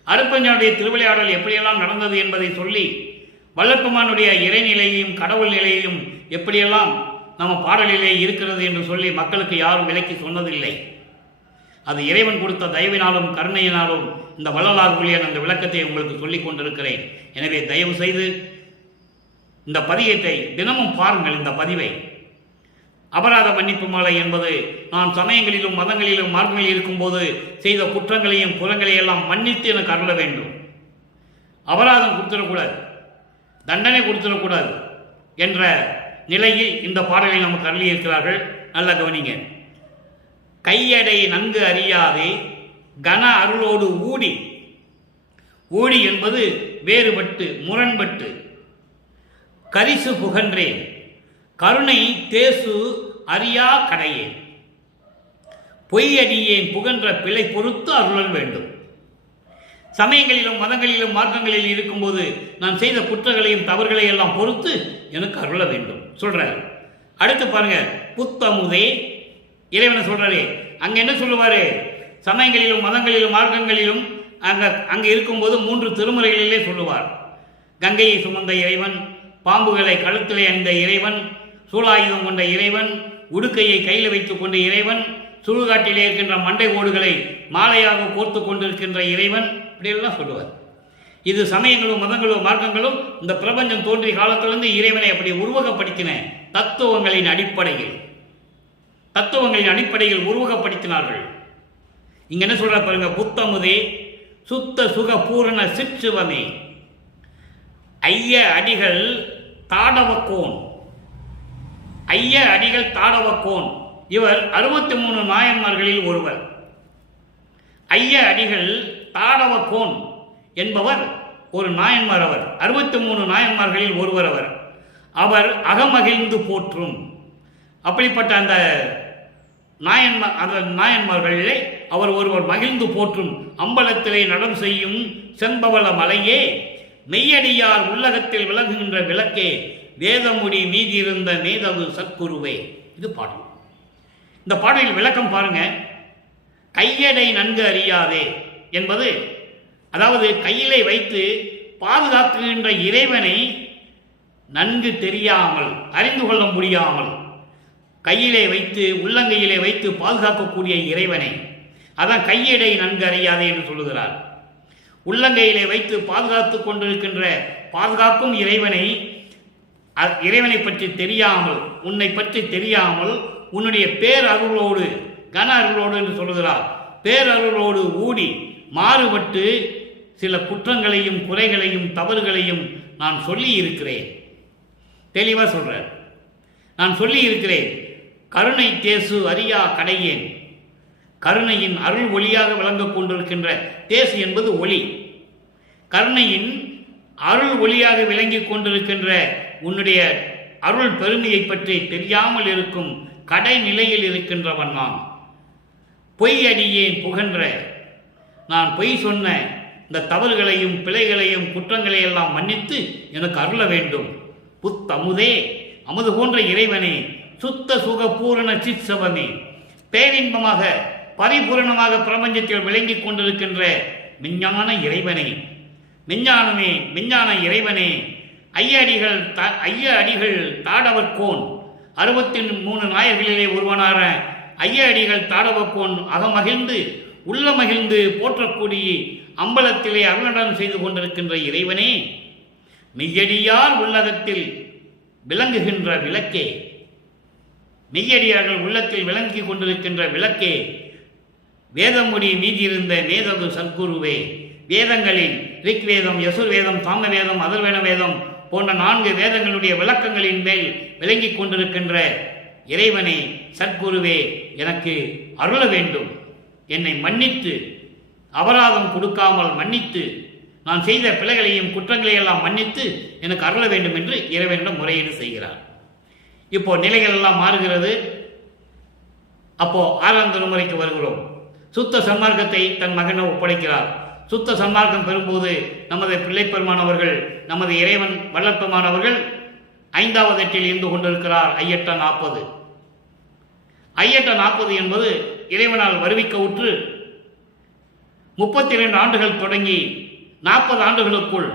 அருட்பெருஞ்சானுடைய திருவிளையாடல் எப்படியெல்லாம் நடந்தது என்பதை சொல்லி, வல்லப்பெருமானுடைய இறைநிலையையும் கடவுள் நிலையையும் எப்படியெல்லாம் நம்ம பாடலிலே இருக்கிறது என்று சொல்லி மக்களுக்கு யாரும் விலக்கி சொன்னதில்லை. அது இறைவன் கொடுத்த தயவினாலும் கருணையினாலும் இந்த வள்ளலார் ஊழியன் அந்த விளக்கத்தை உங்களுக்கு சொல்லிக் கொண்டிருக்கிறேன். எனவே தயவு செய்து இந்த பதியத்தை தினமும் பாருங்கள். இந்த பதிவை அபராத மன்னிப்பு மாலை என்பது, நான் சமயங்களிலும் மதங்களிலும் மார்க்கங்களில் இருக்கும்போது செய்த குற்றங்களையும் புறங்களையும் எல்லாம் மன்னித்து எனக்கு அருள வேண்டும், அபராதம் கொடுத்துடக்கூடாது, தண்டனை கொடுத்துடக்கூடாது என்ற நிலையில் இந்த பாடலை நமக்கு அருளியிருக்கிறார்கள். நல்ல கவனிங்க. கையடை நன்கு அறியாதே கன அருளோடு ஊடி. ஊடி என்பது வேறுபட்டு முரண்பட்டு. கரிசு புகன்றேன் கருணை தேசு அறியா கடையேன். பொய்யடியேன் புகன்ற பிழை பொறுத்து அருளல் வேண்டும். சமயங்களிலும் மதங்களிலும் மார்க்கங்களில் இருக்கும்போது நான் செய்த குற்றங்களையும் தவறுகளையும் எல்லாம் பொறுத்து எனக்கு அருள வேண்டும் சொல்றாரு. அடுத்து பாருங்க, புத்தமுதே இறைவனை சொல்றாரு. அங்க என்ன சொல்லுவாரு, சமயங்களிலும் மதங்களிலும் மார்க்கங்களிலும் அங்க இருக்கும்போது 3 திருமுறைகளிலே சொல்லுவார். கங்கையை சுமந்த இறைவன், பாம்புகளை கழுத்திலே அணிந்த இறைவன், சூலாயுதம் கொண்ட இறைவன், உடுக்கையை கையில் வைத்துக் கொண்ட இறைவன், சுடுகாட்டிலே இருக்கின்ற மண்டை ஓடுகளை மாலையாக கோர்த்து கொண்டிருக்கின்ற இறைவன், இப்படியெல்லாம் சொல்லுவார். இது சமயங்களும் மதங்களும் மார்க்கங்களும் இந்த பிரபஞ்சம் தோன்றிய காலத்திலிருந்து இறைவனை அப்படி உருவகப்படுத்தின தத்துவங்களின் அடிப்படையில் உருவகப்படுத்தினார்கள். இங்க என்ன சொல்ற பாருங்க, புத்தமுதே சுத்த சுக பூரண சிற்சிவமே ஐய அடிகள் தாடவக்கோன். ஐய அடிகள் தாடவக்கோன் இவர் 63 நாயன்மார்களில் ஒருவர். ஐய அடிகள் தாடவக்கோன் என்பவர் ஒரு நாயன்மார். அவர் 63 நாயன்மார்களில் ஒருவர். அவர் அகமகிழ்ந்து போற்றும். அப்படிப்பட்ட அந்த நாயன்மார்களிலே அவர் ஒருவர் மகிழ்ந்து போற்றும். அம்பலத்திலே நடம் செய்யும் செம்பவள மலையே, மெய்யடியார் உள்ளகத்தில் விளங்குகின்ற விளக்கே, வேதமுடி மீதியிருந்த மேதவு சத்குருவே. இது பாடல். இந்த பாடலில் விளக்கம் பாருங்க. கையடை நன்கு அறியாதே என்பது, அதாவது கையிலே வைத்து பாதுகாக்குகின்ற இறைவனை நன்கு தெரியாமல், அறிந்து கொள்ள முடியாமல், கையிலே வைத்து உள்ளங்கையிலே வைத்து பாதுகாக்கக்கூடிய இறைவனை, அதான் கையடை நன்கு அறியாதே என்று சொல்லுகிறார். உள்ளங்கையிலே வைத்து பாதுகாத்து கொண்டிருக்கின்ற பாதுகாக்கும் இறைவனை பற்றி தெரியாமல், உன்னை பற்றி தெரியாமல், உன்னுடைய பேரருளோடு, கன அருளோடு என்று சொல்லுகிறார், பேரருளோடு ஊடி மாறுபட்டு சில குற்றங்களையும் குறைகளையும் தவறுகளையும் நான் சொல்லி இருக்கிறேன். தெளிவாக சொல்றார். நான் சொல்லி இருக்கிறேன். கருணை தேசு அறியா கடையேன். கருணையின் அருள் ஒளியாக விளங்க கொண்டிருக்கின்ற தேசு என்பது ஒளி. கருணையின் அருள் ஒளியாக விளங்கி கொண்டிருக்கின்ற உன்னுடைய அருள் பெருமையை பற்றி தெரியாமல் இருக்கும் கடைநிலையில் இருக்கின்றவன் நான். பொய் அடியேன் புகன்ற, நான் பொய் சொன்ன இந்த தவறுகளையும் பிழைகளையும் குற்றங்களையெல்லாம் மன்னித்து எனக்கு அருள வேண்டும். புத்தமுதே, அமுது போன்ற இறைவனே, சுத்த சுக பூரண சிற்சவமே, பேரின்பமாக பரிபூரணமாக பிரபஞ்சத்தில் விளங்கிக் கொண்டிருக்கின்ற விஞ்ஞான இறைவனே, விஞ்ஞானமே, விஞ்ஞான இறைவனே, ஐய அடிகள் தாடவர்கோன், 63 நாயர்களிலே ஒருவனான ஐய அடிகள் தாடவர்கோன் அகமகிழ்ந்து உள்ளமகிழ்ந்து போற்றக்கூடிய அம்பலத்திலே அருளடம் செய்து கொண்டிருக்கின்ற இறைவனே, மெய்யடியார் உள்ளகத்தில் விளங்குகின்ற விளக்கே, மெய்யடியார்கள் உள்ளத்தில் விளங்கி கொண்டிருக்கின்ற விளக்கே, வேதமுடி மீதியிருந்த மேதகு சத்குருவே. வேதங்களில் ரிக்வேதம், யசுர்வேதம், சாமவேதம், அதர்வன வேதம் போன்ற 4 வேதங்களுடைய விளக்கங்களின் மேல் விளங்கி கொண்டிருக்கின்ற இறைவனே, சத்குருவே, எனக்கு அருள வேண்டும். என்னை மன்னித்து, அபராதம் கொடுக்காமல் மன்னித்து, நான் செய்த பிழைகளையும் குற்றங்களையெல்லாம் மன்னித்து எனக்கு அருள வேண்டும் என்று இறைவனிடம் முறையீடு செய்கிறார். இப்போ நிலைகள் எல்லாம் மாறுகிறது. அப்போ 6ஆம் திருமுறைக்கு வருகிறோம். சுத்த சன்மார்க்கத்தை தன் மகனை ஒப்படைக்கிறார். சுத்த சன்மார்க்கம் பெறும்போது நமது பிள்ளைப்பெருமான் அவர்கள், நமது இறைவன் வல்லற்பெருமான் அவர்கள் 5வது எட்டில் இருந்து கொண்டிருக்கிறார். ஐயட்ட 40. ஐயட்ட 40 என்பது இறைவனால் வருவிக்க உற்று 32 ஆண்டுகள் தொடங்கி 40 ஆண்டுகளுக்குள்,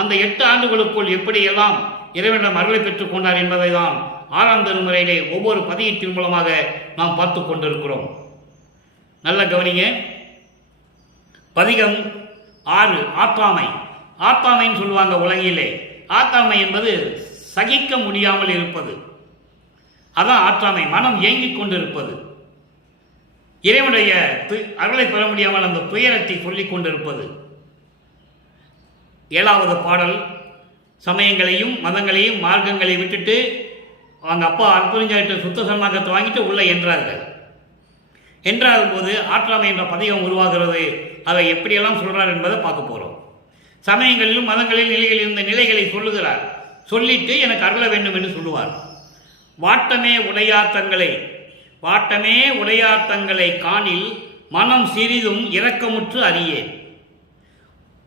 அந்த 8 ஆண்டுகளுக்குள் எப்படியெல்லாம் இறைவனிடம் அருளை பெற்றுக் கொண்டார் என்பதை தான் 6ஆம் திருமுறையிலே ஒவ்வொரு பதியத்தின் மூலமாக நாம் பார்த்து கொண்டிருக்கிறோம். நல்ல கவனிங்க. பதிகம் 6 ஆற்றாமை. ஆற்றாமைன்னு சொல்லுவாங்க உலகிலே. ஆற்றாமை என்பது சகிக்க முடியாமல் இருப்பது. அதான் ஆற்றாமை. மனம் ஏங்கிக் கொண்டிருப்பது, இறைவனுடைய அருளை பெற முடியாமல் அந்த துயரத்தை சொல்லிக் கொண்டிருப்பது. 7வது பாடல், சமயங்களையும் மதங்களையும் மார்க்கங்களை விட்டுட்டு அவங்க அப்பா அற்புதஞ்சாயிட்ட சுத்த சன்மார்க்கத்தை வாங்கிட்டு உள்ள என்றார்கள். என்றாகும் போது ஆற்றாமை என்ற பதிகம் உருவாகிறது. அதை எப்படியெல்லாம் சொல்றார் என்பதை பார்க்க போறோம். சமயங்களிலும் மதங்களிலும் நிலைகளில் இருந்த நிலைகளை சொல்லுகிறார். சொல்லிட்டு எனக்கு அருள வேண்டும் என்று சொல்லுவார். வாட்டமே உடையார் தங்களை காணில் மனம் சிறிதும் இரக்கமுற்று அறியேன்.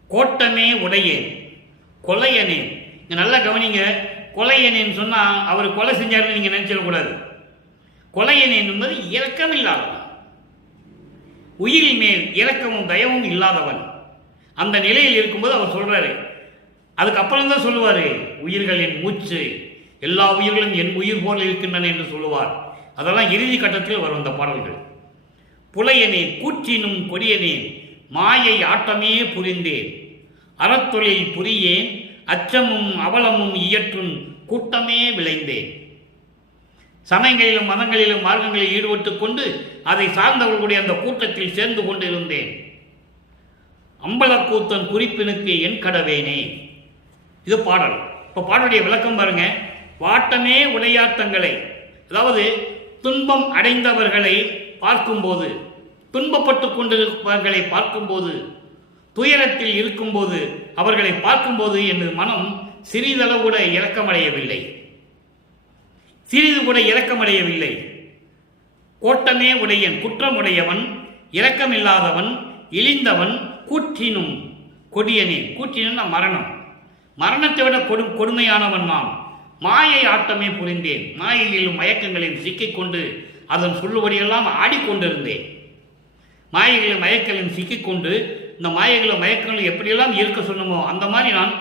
கோட்டமே உடையேன் கொலையனேன். நல்லா கவனிங்க. கொலையனேன்னு சொன்னா அவர் கொலை செஞ்சாருன்னு நீங்க நினைச்சிடக்கூடாது. கொலையனேன் என்பது இரக்கம் இல்லாதவன், உயிரின் மேல் இரக்கமும் தயவும் இல்லாதவன். அந்த நிலையில் இருக்கும்போது அவர் சொல்றாரு. அதுக்கப்புறம் தான் சொல்லுவாரு, உயிர்கள் என் மூச்சு, எல்லா உயிர்களும் என் உயிர் போல் இருக்கின்றன என்று சொல்லுவார். அதெல்லாம் இறுதி கட்டத்தில் வரும் அந்த பாடல்கள். புலையனேன் கூற்றினும் கொடியனேன், மாயை ஆட்டமே புரிந்தேன், அறத்தொழில் புரியேன், அச்சமும் அவலமும் இயற்றும் கூட்டமே விளைந்தேன். சமயங்களிலும் மதங்களிலும் மார்க்கங்களில் ஈடுபட்டுக் கொண்டு அதை சார்ந்தவர்களுடைய அந்த கூட்டத்தில் சேர்ந்து கொண்டு இருந்தேன். அம்பலக்கூத்தன் குறிப்பினுக்கு என் கடவேனே. இது பாடல். இப்போ பாடலுடைய விளக்கம் பாருங்க. வாட்டமே உடையார் தங்களை, அதாவது துன்பம் அடைந்தவர்களை பார்க்கும்போது, துன்பப்பட்டு கொண்டிருப்பவர்களை பார்க்கும்போது, துயரத்தில் இருக்கும்போது, அவர்களை பார்க்கும்போது எனது மனம் சிறிதளவு கூட இரக்கமடையவில்லை, சிறிது கூட இரக்கமடையவில்லை. கோட்டமே உடையன், குற்றமுடையவன், இரக்கமில்லாதவன், இழிந்தவன், கூற்றினும் கொடியனே. கூற்றினும் மரணம், மரணத்தை விட கொடுமையானவன் நான். மாயை ஆட்டமே புரிந்தேன், மாயையிலும் மயக்கங்களில் சிக்கிக்கொண்டு அதன் சொல்லுபடியெல்லாம் ஆடிக்கொண்டிருந்தேன். மாயைகளின் மயக்கங்களில் சிக்கிக்கொண்டு இந்த மாயைகளும் மயக்கங்களும் எப்படியெல்லாம் இருக்க சொன்னமோ அந்த மாதிரி நான்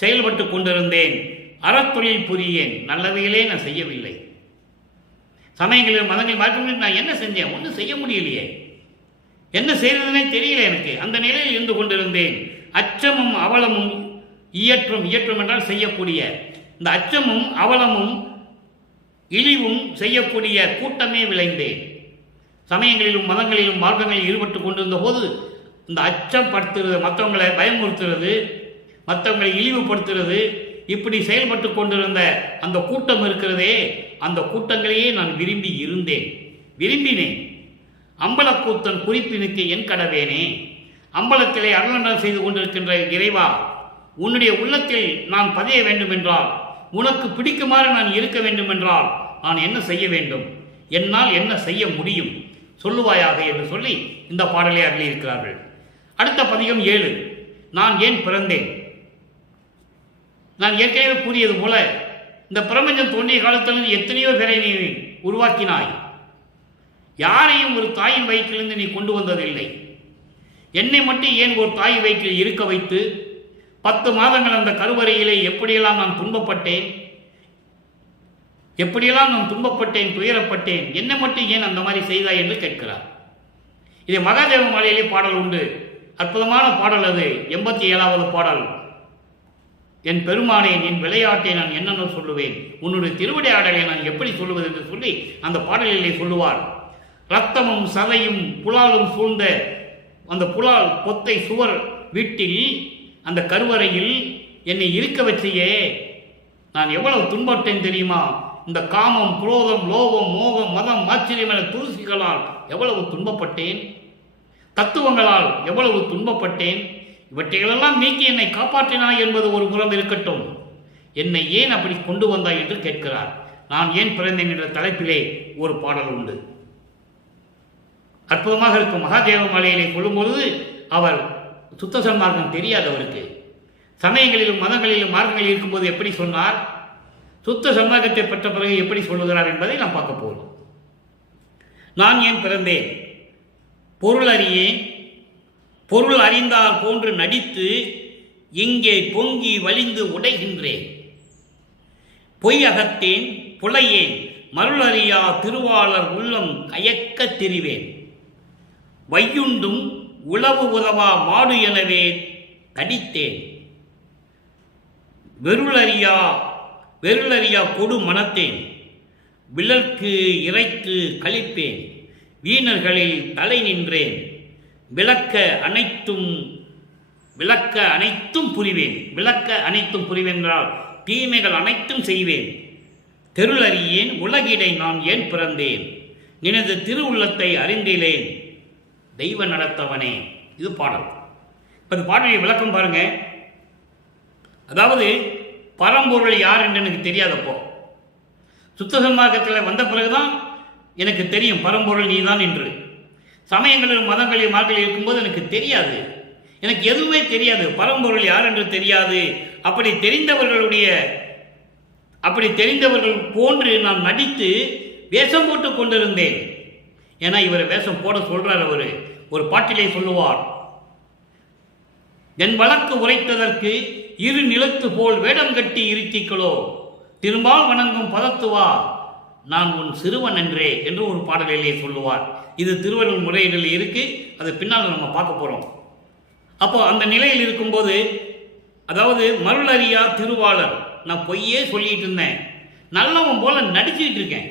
செயல்பட்டு கொண்டிருந்தேன். அறத்தொழில் புரியேன், நல்லவையிலே நான் செய்யவில்லை. சமயங்களில் மதங்கள் மாற்ற நான் என்ன செஞ்சேன்? ஒன்றும் செய்ய முடியலையே, என்ன செய்யறதுனே தெரியல எனக்கு. அந்த நிலையில் இருந்து கொண்டிருந்தேன். அச்சமும் அவலமும் இயற்றும், இயற்றும் என்றால் செய்யக்கூடிய, இந்த அச்சமும் அவலமும் இழிவும் செய்யக்கூடிய கூட்டமே விளைந்தேன். சமயங்களிலும் மதங்களிலும் மார்க்கங்களில் ஈடுபட்டு கொண்டிருந்த போது இந்த அச்சப்படுத்துறது, மற்றவங்களை பயமுறுத்துறது, மற்றவங்களை இழிவுபடுத்துறது, இப்படி செயல்பட்டு கொண்டிருந்த அந்த கூட்டம் இருக்கிறதே, அந்த கூட்டங்களையே நான் விரும்பி இருந்தேன், விரும்பினேன். அம்பலக்கூத்தன் குறிப்பினுக்கு என் கடவேனே. அம்பலத்திலே அருளண்டனம் செய்து கொண்டிருக்கின்ற இறைவா, உன்னுடைய உள்ளத்தில் நான் பதிய வேண்டும் என்றால், உனக்கு பிடிக்குமாறு நான் இருக்க வேண்டும் என்றால் நான் என்ன செய்ய வேண்டும்? என்னால் என்ன செய்ய முடியும்? சொல்லுவாயாக என்று சொல்லி இந்த பாடலை அருளியிருக்கிறார்கள். அடுத்த பதிகம் 7. நான் ஏன் பிறந்தேன்? நான் ஏற்கனவே கூறியது போல இந்த பிரபஞ்சம் தோன்றிய காலத்தில் எத்தனையோ பேரை நீ உருவாக்கினாய். யாரையும் ஒரு தாயின் வயிற்றிலிருந்து நீ கொண்டு வந்ததில்லை. என்னை மட்டும் ஏன் ஒரு தாய் வயிற்றில் இருக்க வைத்து 10 மாதங்கள் அந்த கருவறையிலே எப்படியெல்லாம் நான் துன்பப்பட்டேன், எப்படியெல்லாம் நான் துன்பப்பட்டேன், துயரப்பட்டேன், என்னை மட்டும் ஏன் அந்த மாதிரி செய்தாய் என்று கேட்கிறார். இது மகாதேவ மாலையிலே பாடல் உண்டு, அற்புதமான பாடல் அது. 87வது பாடல். என் பெருமானே, என் விளையாட்டை நான் என்னென்ன சொல்லுவேன், உன்னுடைய திருவடி ஆடலை நான் எப்படி சொல்லுவது என்று சொல்லி அந்த பாடலிலே சொல்லுவார். ரத்தமும் சதையும் புலாலும் சூழ்ந்த அந்த புலால் பொத்தை சுவர் வீட்டில், அந்த கருவறையில் என்னை இருக்க வச்சையே, நான் எவ்வளவு துன்பப்பட்டேன் தெரியுமா? இந்த காமம், குரோதம், லோபம், மோகம், மதம், ஆச்சரியம் என தூசிகளால் எவ்வளவு துன்பப்பட்டேன், தத்துவங்களால் எவ்வளவு துன்பப்பட்டேன். இவற்றைகளெல்லாம் நீக்கி என்னை காப்பாற்றினாய் என்பது ஒரு புறம் இருக்கட்டும், என்னை ஏன் அப்படி கொண்டு வந்தாய் என்று கேட்கிறார். நான் ஏன் பிறந்தேன் என்ற தலைப்பிலே ஒரு பாடல் உண்டு, அற்புதமாக இருக்கும். மகாதேவ மலையிலே கொள்ளும்பொழுது அவர் சுத்த சன்மார்க்கம் தெரியாதவருக்கு, சமயங்களிலும் மதங்களிலும் மார்க்கங்களில் இருக்கும்போது எப்படி சொன்னார், சுத்த சன்மார்க்கத்தை பெற்ற பிறகு எப்படி சொல்லுகிறார் என்பதை நாம் பார்க்க போகிறோம். நான் ஏன் பிறந்தேன்? பொருள் அறியேன், பொருள் அறிந்தால் போன்று நடித்து இங்கே பொங்கி வலிந்து உடைகின்றேன். பொய் அகத்தேன், புலையேன், மருள் அறியா திருவாளர் உள்ளம் கயக்க திரிவேன். வையுண்டும் உளவு உதவா மாடு எனவே தடித்தேன். வெருளறியா கொடு மனத்தேன். விளக்கு இறைத்து கழிப்பேன். வீணர்களில் தலை நின்றேன். விளக்க அனைத்தும் புரிவேன். விளக்க அனைத்தும் புரிவேன் என்றால் தீமைகள் அனைத்தும் செய்வேன். தெருளறியேன், உலகிடை நான் ஏன் பிறந்தேன். நினது திருவுள்ளத்தை அறிந்திலேன், தெய்வ நடத்தவனே. இது பாடல். இப்போ இந்த பாடலை விளக்கம் பாருங்க. அதாவது பரம்பொருள் யார் என்று எனக்கு தெரியாதப்போ, சுத்த சன்மார்க்கத்தில் வந்த பிறகுதான் எனக்கு தெரியும் பரம்பொருள் நீதான் என்று. சமயங்களிலும் மதங்களில் மார்க்கங்களில் இருக்கும்போது எனக்கு தெரியாது, எனக்கு எதுவுமே தெரியாது, பரம்பொருள் யார் என்று தெரியாது. அப்படி தெரிந்தவர்கள் போன்று நான் நடித்து வேஷம் போட்டு கொண்டிருந்தேன். ஏன்னா இவர் வேஷம் போட சொல்றார். அவரு ஒரு பாட்டிலே சொல்லுவார், என் வழக்கு உரைத்ததற்கு இரு நிலத்து போல் வேடம் கட்டி இருத்திக்களோ, திரும்பால் வணங்கும் பதத்துவா நான் உன் சிறுவன் என்றே என்று ஒரு பாடலிலே சொல்லுவார். இது திருவள்ளுவர் முறையில் இருக்கு, அது பின்னால் நம்ம பார்க்க போறோம். அப்போ அந்த நிலையில் இருக்கும்போது, அதாவது மருளறியா திருவாளர், நான் பொய்யே சொல்லிட்டு இருந்தேன், நல்லவன் போல நடிச்சுக்கிட்டு இருக்கேன்.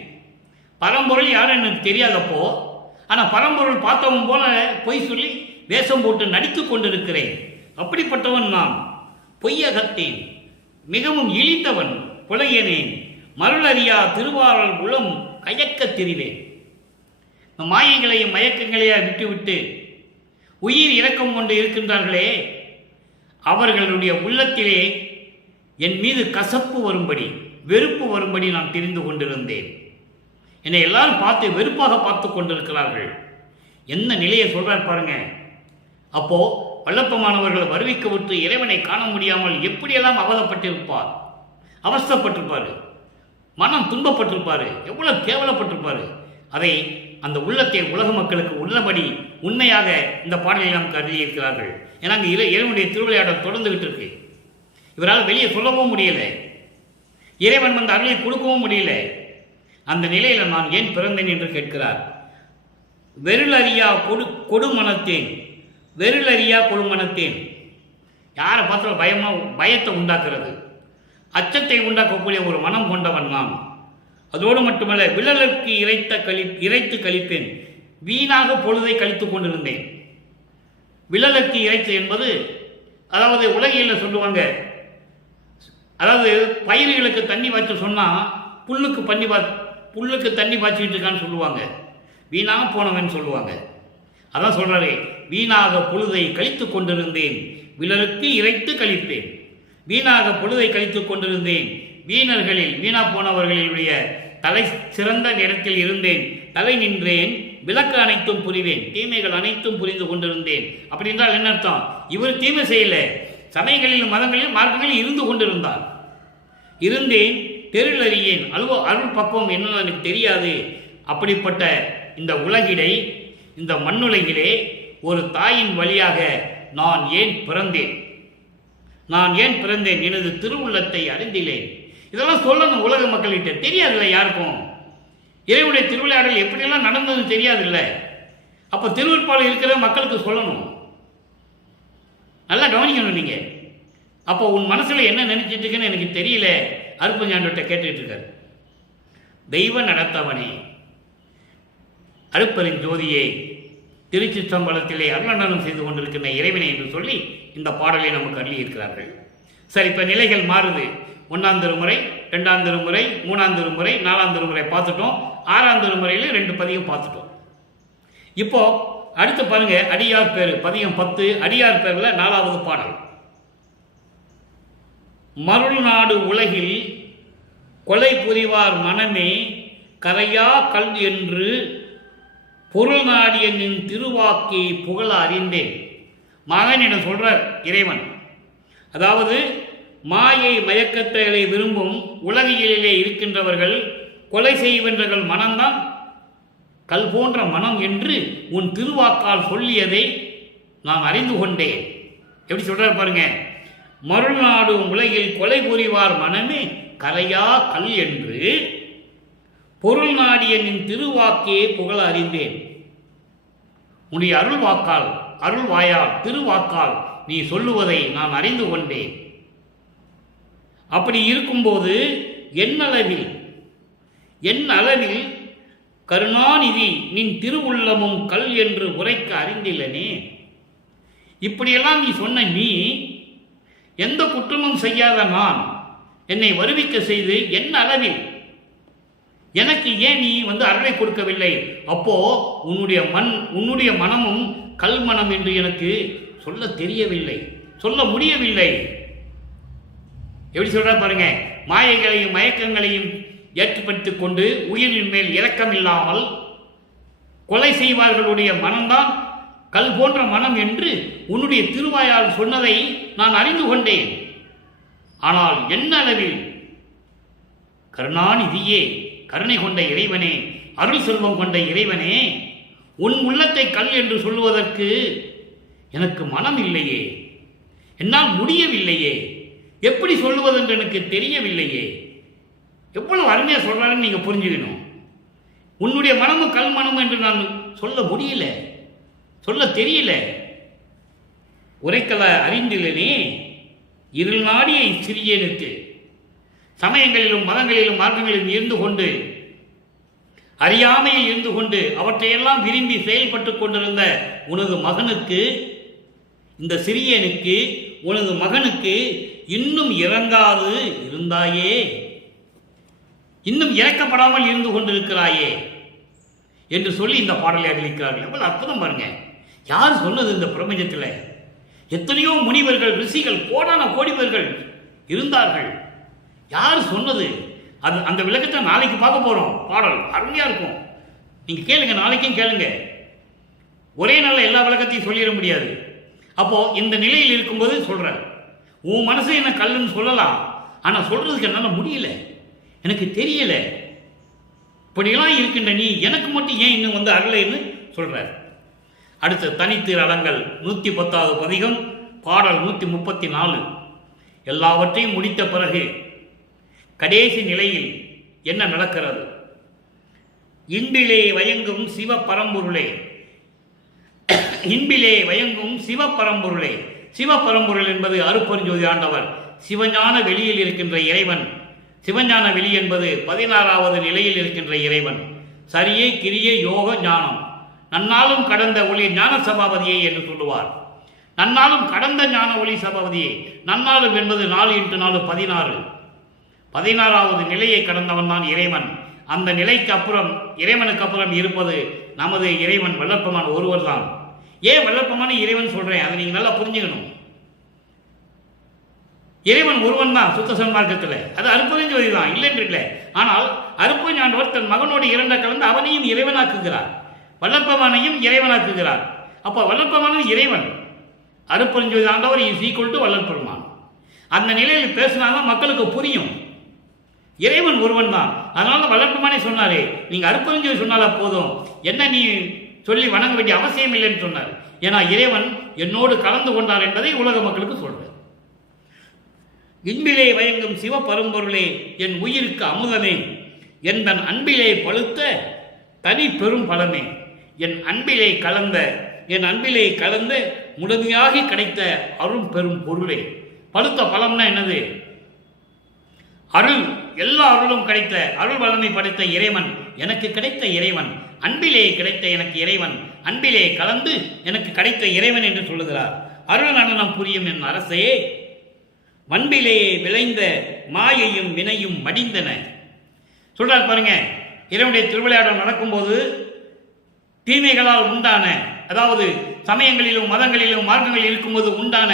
பரம்பொருள் யாரும் எனக்கு தெரியாதப்போ, ஆனால் பரம்பொருள் பார்த்தவன் போல பொய் சொல்லி வேஷம் போட்டு நடித்து கொண்டிருக்கிறேன். அப்படிப்பட்டவன் நான். பொய்யகத்தேன், மிகவும் இழிந்தவன், புலையனேன். மருளறியா திருவாளர் உளம் கயக்கத் தெரிவேன். மாயைகளையும் மயக்கங்களையும் விட்டுவிட்டு உயிர் இரக்கம் கொண்டு இருக்கின்றார்களே, அவர்களுடைய உள்ளத்திலே என் மீது கசப்பு வரும்படி, வெறுப்பு வரும்படி நான் தெரிந்து கொண்டிருந்தேன். என்னை எல்லாரும் பார்த்து வெறுப்பாக பார்த்து கொண்டிருக்கிறார்கள். என்ன நிலையை சொல்றார் பாருங்க. அப்போ வல்லப்பமானவர்கள் வருவிக்க விட்டு இறைவனை காண முடியாமல் எப்படியெல்லாம் அவதப்பட்டிருப்பார், அவஸ்தப்பட்டிருப்பார், மனம் துன்பப்பட்டிருப்பார், எவ்வளவு கேவலப்பட்டிருப்பார். அதை அந்த உள்ளத்தை உலக மக்களுக்கு உள்ளபடி உண்மையாக இந்த பாடலில் நமக்கு அறிவிக்கிறார்கள். ஏன்னா அங்கே இறைவனுடைய திருவிளையாடல் தொடர்ந்துகிட்டு இருக்கு. இவரால் வெளியே சொல்லவும் முடியல, இறைவன் வந்து அருளை கொடுக்கவும் முடியல. அந்த நிலையில் நான் ஏன் பிறந்தேன் என்று கேட்கிறார். வெருளறியா கொடுமனத்தேன், வெருளறியா கொடுமனத்தேன். யாரை பார்த்தாலும் பயத்தை உண்டாக்குறது, அச்சத்தை உண்டாக்கக்கூடிய ஒரு மனம் கொண்டவன் நான். அதோடு மட்டுமல்ல, விழலுக்கு இறைத்து கழிப்பேன். வீணாக பொழுதை கழித்துக் கொண்டிருந்தேன். விழலுக்கு இறைத்து என்பது, அதாவது உலகில் சொல்லுவாங்க, அதாவது பயிர்களுக்கு தண்ணி பாய்ச்ச சொன்னால் புல்லுக்கு தண்ணி பாய்ச்சிக்கிட்டு இருக்கான்னு சொல்லுவாங்க, வீணாக போனவன் சொல்லுவாங்க. அதான் சொல்றாரு, வீணாக பொழுதை கழித்து கொண்டிருந்தேன், விழலுக்கு இறைத்து கழிப்பேன். வீணாக பொழுதை கழித்துக் கொண்டிருந்தேன், வீணர்களில் வீணா போனவர்களுடைய தலை சிறந்த இடத்தில் இருந்தேன், தலை நின்றேன், விளக்கு அனைத்தும் புரிவேன், தீமைகள் அனைத்தும் புரிந்து கொண்டிருந்தேன். அப்படி என்றால் என்ன அர்த்தம்? இவர் தீமை செய்யல, சமயங்களிலும் மதங்களிலும் மார்க்கங்களில் இருந்து கொண்டிருந்தார். இருந்தேன், தெருளறியேன், அருள் பக்குவம் என்னன்னு எனக்கு தெரியாது. அப்படிப்பட்ட இந்த உலகிடை, இந்த மண்ணுலகிலே ஒரு தாயின் வழியாக நான் ஏன் பிறந்தேன், நான் ஏன் பிறந்தேன், எனது திருவுள்ளத்தை அறிந்திலேன். இதெல்லாம் சொல்லணும் உலக மக்கள்கிட்ட. தெரியாதுல்ல யாருக்கும். இறைவனுடைய திருவிளையாடல் எப்படியெல்லாம் நடந்தது தெரியாதுல்ல. அப்போ திருவிற்பாடு இருக்கிற மக்களுக்கு சொல்லணும். நல்லா கவனிக்கணும் நீங்க. அப்போ உன் மனசுல என்ன நினைச்சிட்டு இருக்குன்னு எனக்கு தெரியல. அருப்பஞ்சாண்டோட்ட கேட்டுட்டு இருக்காரு. தெய்வ நடத்தவனே, அருப்பரின் ஜோதியே, திருச்சி சம்பளத்திலே அருளண்டனம் செய்து கொண்டிருக்கின்ற இறைவனை என்று சொல்லி இந்த பாடலை நமக்கு அள்ளி இருக்கிறார்கள். சரி, இப்போ நிலைகள் மாறுது. 1ஆம் திருமுறை, 2ஆம் திருமுறை, 3ஆம் திருமுறை, 4ஆம் திருமுறை பார்த்துட்டோம். 6ஆம் திருமுறையில் 2 பதிகம் பார்த்துட்டோம். இப்போ அடுத்து பாருங்க, அடியார் பேரு பதிகம் 10. அடியார் பேர்ல 4வது பாடல். மருள் நாடு உலகில் கொலை புரிவார் மனமே கரையா கல் என்று பொருள் நாடிய நின் திருவாக்கி புகழ அறிந்தேன். மகனிடம் சொல்றார் இறைவன். அதாவது மாயை மயக்கத்தை விரும்பும் உலகியலிலே இருக்கின்றவர்கள், கொலை செய்கின்றவர்கள் மனம்தான் கல் போன்ற மனம் என்று உன் திருவாக்கால் சொல்லியதை நான் அறிந்து கொண்டேன். எப்படி சொல்றார் பாருங்க. மறுநாடும் உலகில் கொலை புரிவார் மனமே கலையா கல் என்று பொருள் நாடிய நின் திருவாக்கியே புகழ அறிந்தேன். உன்னுடைய அருள் வாக்கால், அருள் வாயால், திருவாக்கால் நீ சொல்லுவதை நான் அறிந்து கொண்டேன். அப்படி இருக்கும்போது என் அளவில் கருணாநிதி நின் திருவுள்ளமும் கல் என்று உரைக்க அறிந்தில்லனே. இப்படியெல்லாம் நீ சொன்ன நீ, எந்த குற்றமும் செய்யாத நான், என்னை வருவிக்க செய்து என் அளவில் எனக்கு ஏன் நீ அருளை கொடுக்கவில்லை? அப்போ உன்னுடைய மனமும் கல் மனம் என்று எனக்கு சொல்ல தெரியவில்லை, சொல்ல முடியவில்லை. எப்படி சொல்ற பாருங்க. மாயைகளையும் மயக்கங்களையும் ஏற்றுப்படுத்திக் கொண்டு உயிரின் மேல் இரக்கம் இல்லாமல் கொலை செய்வார்களுடைய மனம்தான் கல் போன்ற மனம் என்று உன்னுடைய திருவாயால் சொன்னதை நான் அறிந்து கொண்டேன். ஆனால் என்ன அளவில் கருணாநிதியே, கருணை கொண்ட இறைவனே, அருள் செல்வம் கொண்ட இறைவனே, உன் உள்ளத்தை கல் என்று சொல்லுவதற்கு எனக்கு மனம் இல்லையே, என்னால் முடியவில்லையே, எப்படி சொல்லுவது என்று எனக்கு தெரியவில்லையே. எவ்வளவு அருமையா சொல்றாருன்னு நீங்க புரிஞ்சுக்கணும். உன்னுடைய மனமும் கல் மனம் என்று நான் சொல்ல முடியல, சொல்ல தெரியல. உரைக்கல அறிந்திலனே இருள் நாடிய சிறியனுக்கு சமயங்களிலும் மதங்களிலும் மார்க்கங்களிலும் இருந்து கொண்டு, அறியாமையில் இருந்து கொண்டு அவற்றையெல்லாம் விரும்பி செயல்பட்டு கொண்டிருந்த உனது மகனுக்கு, இந்த சிறியனுக்கு, உனது மகனுக்கு இன்னும் இறங்காது இருந்தாயே. இன்னும் இறக்கப்படாமல் இருந்து கொண்டிருக்கிறாயே என்று சொல்லி இந்த பாடலை அறிவிக்கிறார்கள். எவ்வளவு அற்புதம் பாருங்க. யார் சொன்னது இந்த பிரபஞ்சத்தில்? எத்தனையோ முனிவர்கள், ரிஷிகள், கோடான கோடிவர்கள் இருந்தார்கள். யார் சொன்னது? அது அந்த விளக்கத்தை நாளைக்கு பார்க்க போறோம். பாடல் அருமையா இருக்கும், நீங்க கேளுங்க, நாளைக்கும் கேளுங்க. ஒரே நாளில் எல்லா விளக்கத்தையும் சொல்லிட முடியாது. அப்போ இந்த நிலையில் இருக்கும்போது சொல்ற, உன் மனசு என்ன கல்லுன்னு சொல்லலாம், ஆனா சொல்றதுக்கு என்னால முடியல, எனக்கு தெரியல, இப்படியெல்லாம் இருக்கின்ற நீ எனக்கு மட்டும் ஏன் இன்னும் வந்து அருளைன்னு சொல்ற. அடுத்த தனித்திரு அடங்கல் 110வது பதிகம், பாடல் 134. எல்லாவற்றையும் முடித்த பிறகு கடைசி நிலையில் என்ன நடக்கிறது? இன்பிலே வயங்கும் சிவ பரம்பொருளே, இன்பிலே வயங்கும் சிவ பரம்பொருளே. சிவபரம்பொருள் என்பது அருட்பெருஞ்சோதி ஆண்டவர், சிவஞான வெளியில் இருக்கின்ற இறைவன். சிவஞான வெளி என்பது 16வது நிலையில் இருக்கின்ற இறைவன். சரியே கிரியே யோக ஞானம் நன்னாலும் கடந்த ஒளி ஞான சபாபதியை என்று சொல்லுவார். நன்னாலும் கடந்த ஞான ஒளி சபாபதியை. நன்னாலும் என்பது 4 × 4 16. 16வது நிலையை கடந்தவன் தான் இறைவன். அந்த நிலைக்கு அப்புறம், இறைவனுக்கு அப்புறம் இருப்பது நமது இறைவன் வல்லற்பமான ஒருவர் தான். ஏன் வல்லற்பமான இறைவன் சொல்றேன், அதை நீங்க நல்லா புரிஞ்சுக்கணும். இறைவன் ஒருவன் தான் சுத்த சன்மார்க்கத்தில், அது அருட்பெருஞ்சோதி தான், இல்லைன்று இல்லை. ஆனால் அருட்பெருஞ்சாண்டவர் தன் மகனோடு இரண்ட கலந்து அவனையும் இறைவனாக்குகிறார், வல்லற்பமானையும் இறைவனாக்குகிறார். அப்போ வல்லற்பமான இறைவன், அருட்பெருஞ்சோதி ஆண்டவர் இஸ் ஈக்குவல் டு வல்லற்பெருமான். அந்த நிலையில் பேசினாதான் மக்களுக்கு புரியும். இறைவன் ஒருவன் தான். அதனால வல்லற்பமானே சொன்னாரு, நீங்க அருட்பெருஞ்சோதி சொன்னால போதும், என்ன நீ சொல்லி வணங்க வேண்டிய அவசியம் இல்லைன்னு சொன்னார். ஏன்னா இறைவன் என்னோடு கலந்து கொண்டார் என்பதை உலக மக்களுக்கு சொல்றார். இன்பிலே வயங்கும் சிவ பரம்பொருளே, என் உயிருக்கு அமுதமே, என் தன் அன்பிலே பழுத்த தனி பெரும் பலமே. என் அன்பிலே கலந்த முழுமையாகி கிடைத்த அருள் பெரும் பொருளே. பழுத்த பலம்னா என்னது? அருள், எல்லா அருளும் கிடைத்த அருள் வளமை படைத்த இறைவன், எனக்கு கிடைத்த இறைவன், அன்பிலே கிடைத்த எனக்கு இறைவன், அன்பிலே கலந்து எனக்கு கிடைத்த இறைவன் என்று சொல்லுகிறார். அருள் நடனம் புரியும் என் அரசே, வன்பிலேயே விளைந்த மாயையும் வினையும் மடிந்தன சொல்றார் பாருங்க. இறைவனுடைய திருவிளையாடல் நடக்கும்போது தீமைகளால் உண்டான, அதாவது சமயங்களிலும் மதங்களிலும் மார்க்கங்களில் இருக்கும்போது உண்டான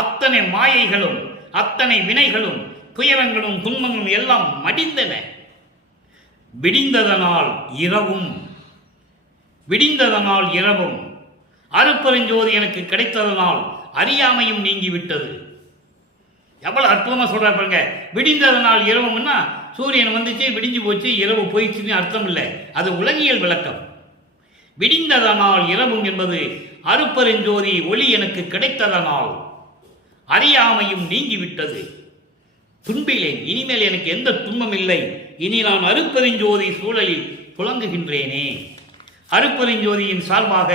அத்தனை மாயைகளும் அத்தனை வினைகளும் துயரங்களும் துன்பங்களும் எல்லாம் மடிந்தன. விடிந்ததனால் இரவும் அருட்பெருஞ்சோதி எனக்கு கிடைத்ததனால் அறியாமையும் நீங்கிவிட்டது. எவ்வளவு அற்புதமா சொல்றாரு பாருங்க. விடிந்ததனால் இரவும்னா சூரியன் வந்துச்சு, விடிஞ்சு போச்சு, இரவு போயிடுச்சுன்னு அர்த்தம் இல்லை, அது உலகியல் விளக்கம். விடிந்ததனால் இரவும் என்பது அருட்பெருஞ்சோதி ஒளி எனக்கு கிடைத்ததனால் அறியாமையும் நீங்கிவிட்டது. துன்பிலே, இனிமேல் எனக்கு எந்த துன்பம் இல்லை, இனி நான் அருட்பெருஞ்சோதி சூழலில் புலங்குகின்றேனே. அருட்பெருஞ்சோதியின் சார்பாக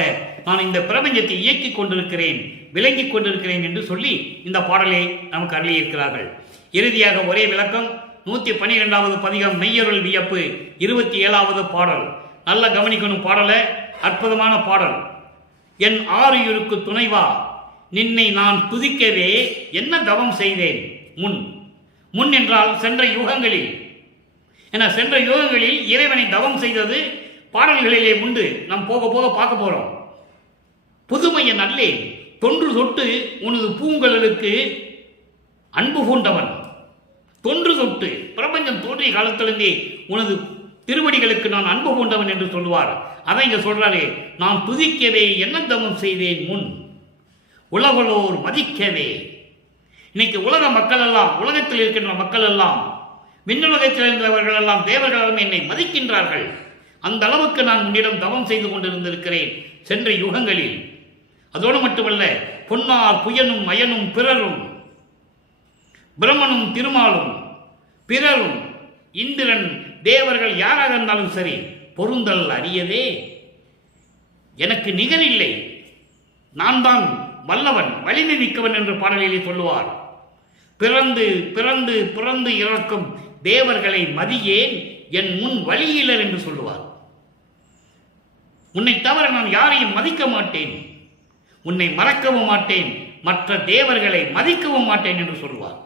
நான் இந்த பிரபஞ்சத்தை இயக்கிக் கொண்டிருக்கிறேன், விளங்கிக் கொண்டிருக்கிறேன் என்று சொல்லி இந்த பாடலை நமக்கு அருளியிருக்கிறார்கள். இறுதியாக ஒரே விளக்கம் 112வது பதிகம் மெய்யருள் வியப்பு 27வது பாடல். நல்ல கவனிக்கணும் பாடலை, அற்புதமான பாடல். என் ஆறுயிருக்கு துணைவா, நின்னை நான் துதிக்கவே என்ன தவம் செய்தேன் முன் என்றால் சென்ற யுகங்களில். என சென்ற யுகங்களில் இறைவனை தவம் செய்தது பாடல்களிலே உண்டு. நாம் போக போக பார்க்க போறோம். புதுமைய நல்லே, தொன்று தொட்டு உனது பூங்கலுக்கு அன்பு பூண்டவன். தொன்று தொட்டு, பிரபஞ்சம் தோன்றிய காலத்திலிருந்தே உனது திருவடிகளுக்கு நான் அன்பு பூண்டவன் என்று சொல்லுவார். அதை இங்க சொல்றாரு, நான் துதிக்கவே என்ன தவம் செய்தேன் உலகளோர் மதிக்கவே. இன்னைக்கு உலக மக்கள் எல்லாம், உலகத்தில் இருக்கின்ற மக்கள் எல்லாம், விண்ணுலகத்தில் இருந்தவர்கள் எல்லாம், தேவர்கள் எல்லாம் என்னை மதிக்கின்றார்கள். அந்த அளவுக்கு நான் உன்னிடம் தவம் செய்து கொண்டிருந்திருக்கிறேன் சென்ற யுகங்களில். அதோடு மட்டுமல்ல, பொன்னார் புயனும் மயனும் பிறரும், பிரம்மனும் திருமாலும் பிறரும், இந்திரன், தேவர்கள் யாராக இருந்தாலும் சரி, பொருந்தல் அறியவே எனக்கு நிகரில்லை, நான் தான் வல்லவன், வலிமை மிக்கவன் என்று பாடலிலே சொல்லுவார். பிறந்து பிறந்து பிறந்து இறக்கும் தேவர்களை மதியேன், என் முன் வழியிலர் என்று சொல்லுவார். உன்னை தவிர நான் யாரையும் மதிக்க மாட்டேன், உன்னை மறக்கவும் மாட்டேன், மற்ற தேவர்களை மதிக்கவும் மாட்டேன் என்று சொல்லுவார்.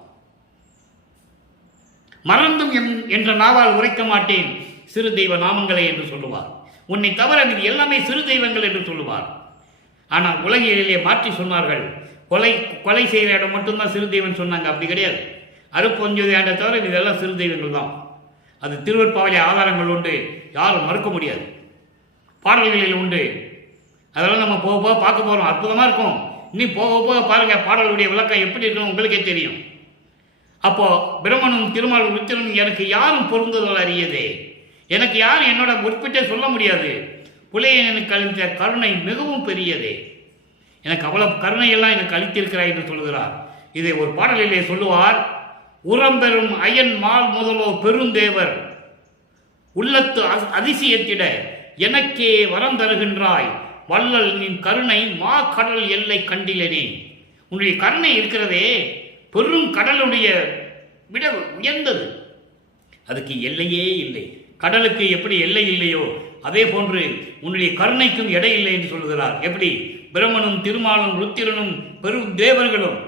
மறந்தும் என்ற நாவால் உரைக்க மாட்டேன் சிறு தெய்வ நாமங்களை என்று சொல்லுவார். உன்னை தவிர இது எல்லாமே சிறு தெய்வங்கள் என்று சொல்லுவார். ஆனால் உலகிலே மாற்றி சொன்னார்கள். கொலை செய்கிற இடம் மட்டும்தான் சிறு தெய்வம் சொன்னாங்க. அப்படி கிடையாது. அருப்பஞ்சோதி ஆண்டை தவிர இதெல்லாம் சிறு தெய்வங்கள் தான். அது திருவற்பாவிலே ஆதாரங்கள் உண்டு, யாரும் மறுக்க முடியாது. பாடல்களில் உண்டு. அதெல்லாம் நம்ம போக போக பார்க்க போகிறோம். அற்புதமாக இருக்கும். இன்னும் போக போக பாருங்கள், பாடலுடைய விளக்கம் எப்படி இருக்கும் உங்களுக்கே தெரியும். அப்போ பிரம்மனும் திருமாலும் ருத்திரனும் எனக்கு யாரும் பொருந்துதல் அறியதே, எனக்கு யாரும் என்னோட குறிப்பிட்டே சொல்ல முடியாது. புலையனுக்கு அளித்த கருணை மிகவும் பெரியதே, எனக்கு அவ்வளவு கருணையெல்லாம் எனக்கு அளித்திருக்கிறாய் என்று சொல்கிறார். இதை ஒரு பாடலிலே சொல்லுவார். உரம்பெறும் அயன் மால் முதலோ பெருந்தேவர் உள்ளத்து அதிசயத்திட எனக்கே வரம் தருகின்றாய் வள்ளல் நின் கருணை மா கடல் எல்லை கண்டிலனே. உன்னுடைய கருணை இருக்கிறதே பெரும் கடலுடைய விட உயர்ந்தது, அதுக்கு எல்லையே இல்லை. கடலுக்கு எப்படி எல்லை இல்லையோ அதே போன்று உன்னுடைய கருணைக்கும் எடை இல்லை என்று சொல்கிறார். எப்படி? பிரம்மனும் திருமாலும் ருத்திரனும் பெரும் தேவர்களும்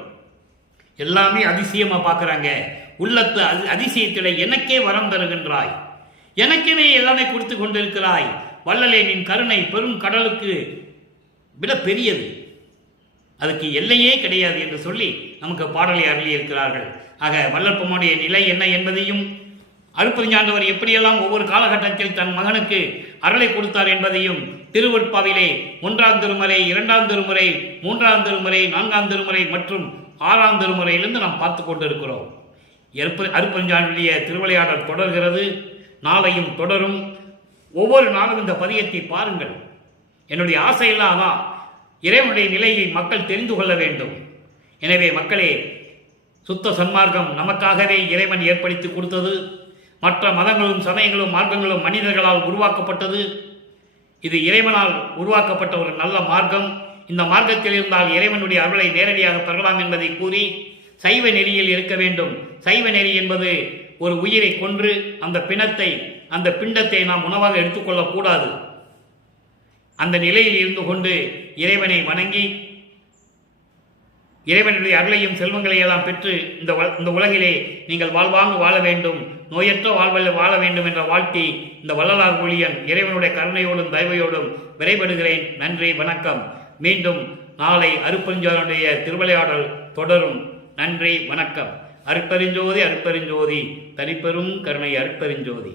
எல்லாமே அதிசயமா பார்க்குறாங்க. உள்ளத்து அதிசயத்தில எனக்கே வரம் தருகின்றாய், எனக்கே எல்லாமே கொடுத்து கொண்டிருக்கிறாய். வள்ளலே நின் கருணை பெரும் கடலுக்கு விட பெரியது, அதுக்கு எல்லையே கிடையாது என்று சொல்லி நமக்கு பாடலை அருளியிருக்கிறார்கள். ஆக வள்ளற்பனுடைய நிலை என்ன என்பதையும் அருட்பெருஞ்சாண்டவர் எப்படியெல்லாம் ஒவ்வொரு காலகட்டத்தில் தன் மகனுக்கு அருளை கொடுத்தார் என்பதையும் திருவெட்பாவிலே 1ஆம் திருமுறை, 2ஆம் திருமுறை, 3ஆம் திருமுறை, 4ஆம் திருமுறை மற்றும் 6ஆம் திருமுறையிலிருந்து நாம் பார்த்து கொண்டிருக்கிறோம். அருட்பெருஞ்சாண்டருடைய திருவிளையாடல் தொடர்கிறது, நாளையும் தொடரும். ஒவ்வொரு நாளும் இந்த பதியத்தை பாருங்கள். என்னுடைய ஆசையெல்லாம் தான் இறைவனுடைய நிலையை மக்கள் தெரிந்து கொள்ள வேண்டும். எனவே மக்களே, சுத்த சன்மார்க்கம் நமக்காகவே இறைவன் ஏற்படுத்தி கொடுத்தது. மற்ற மதங்களும் சமயங்களும் மார்க்கங்களும் மனிதர்களால் உருவாக்கப்பட்டது. இது இறைவனால் உருவாக்கப்பட்ட ஒரு நல்ல மார்க்கம். இந்த மார்க்கத்தில் இருந்தால் இறைவனுடைய அருளை நேரடியாக பெறலாம் என்பதை கூறி சைவ நெறியில் இருக்க வேண்டும். சைவ நெறி என்பது ஒரு உயிரை கொன்று அந்த பிண்டத்தை நாம் உணவாக எடுத்துக்கொள்ளக்கூடாது. அந்த நிலையில் இருந்து கொண்டு இறைவனை வணங்கி இறைவனுடைய அருளையும் செல்வங்களை எல்லாம் பெற்று இந்த உலகிலே நீங்கள் வாழ்வாங்கு வாழ வேண்டும், நோயற்ற வாழ்வில் வாழ வேண்டும் என்ற வாழ்த்தி இந்த வள்ளலார் ஊழியன் இறைவனுடைய கருணையோடும் தயவையோடும் விரைபடுகிறேன். நன்றி, வணக்கம். மீண்டும் நாளை அருட்பெருஞ்சாண்டருடைய திருவிளையாடல் தொடரும். நன்றி, வணக்கம். அருட்பெருஞ்சோதி அருட்பெருஞ்சோதி, தனிப்பெரும் கருணை அருட்பெருஞ்சோதி.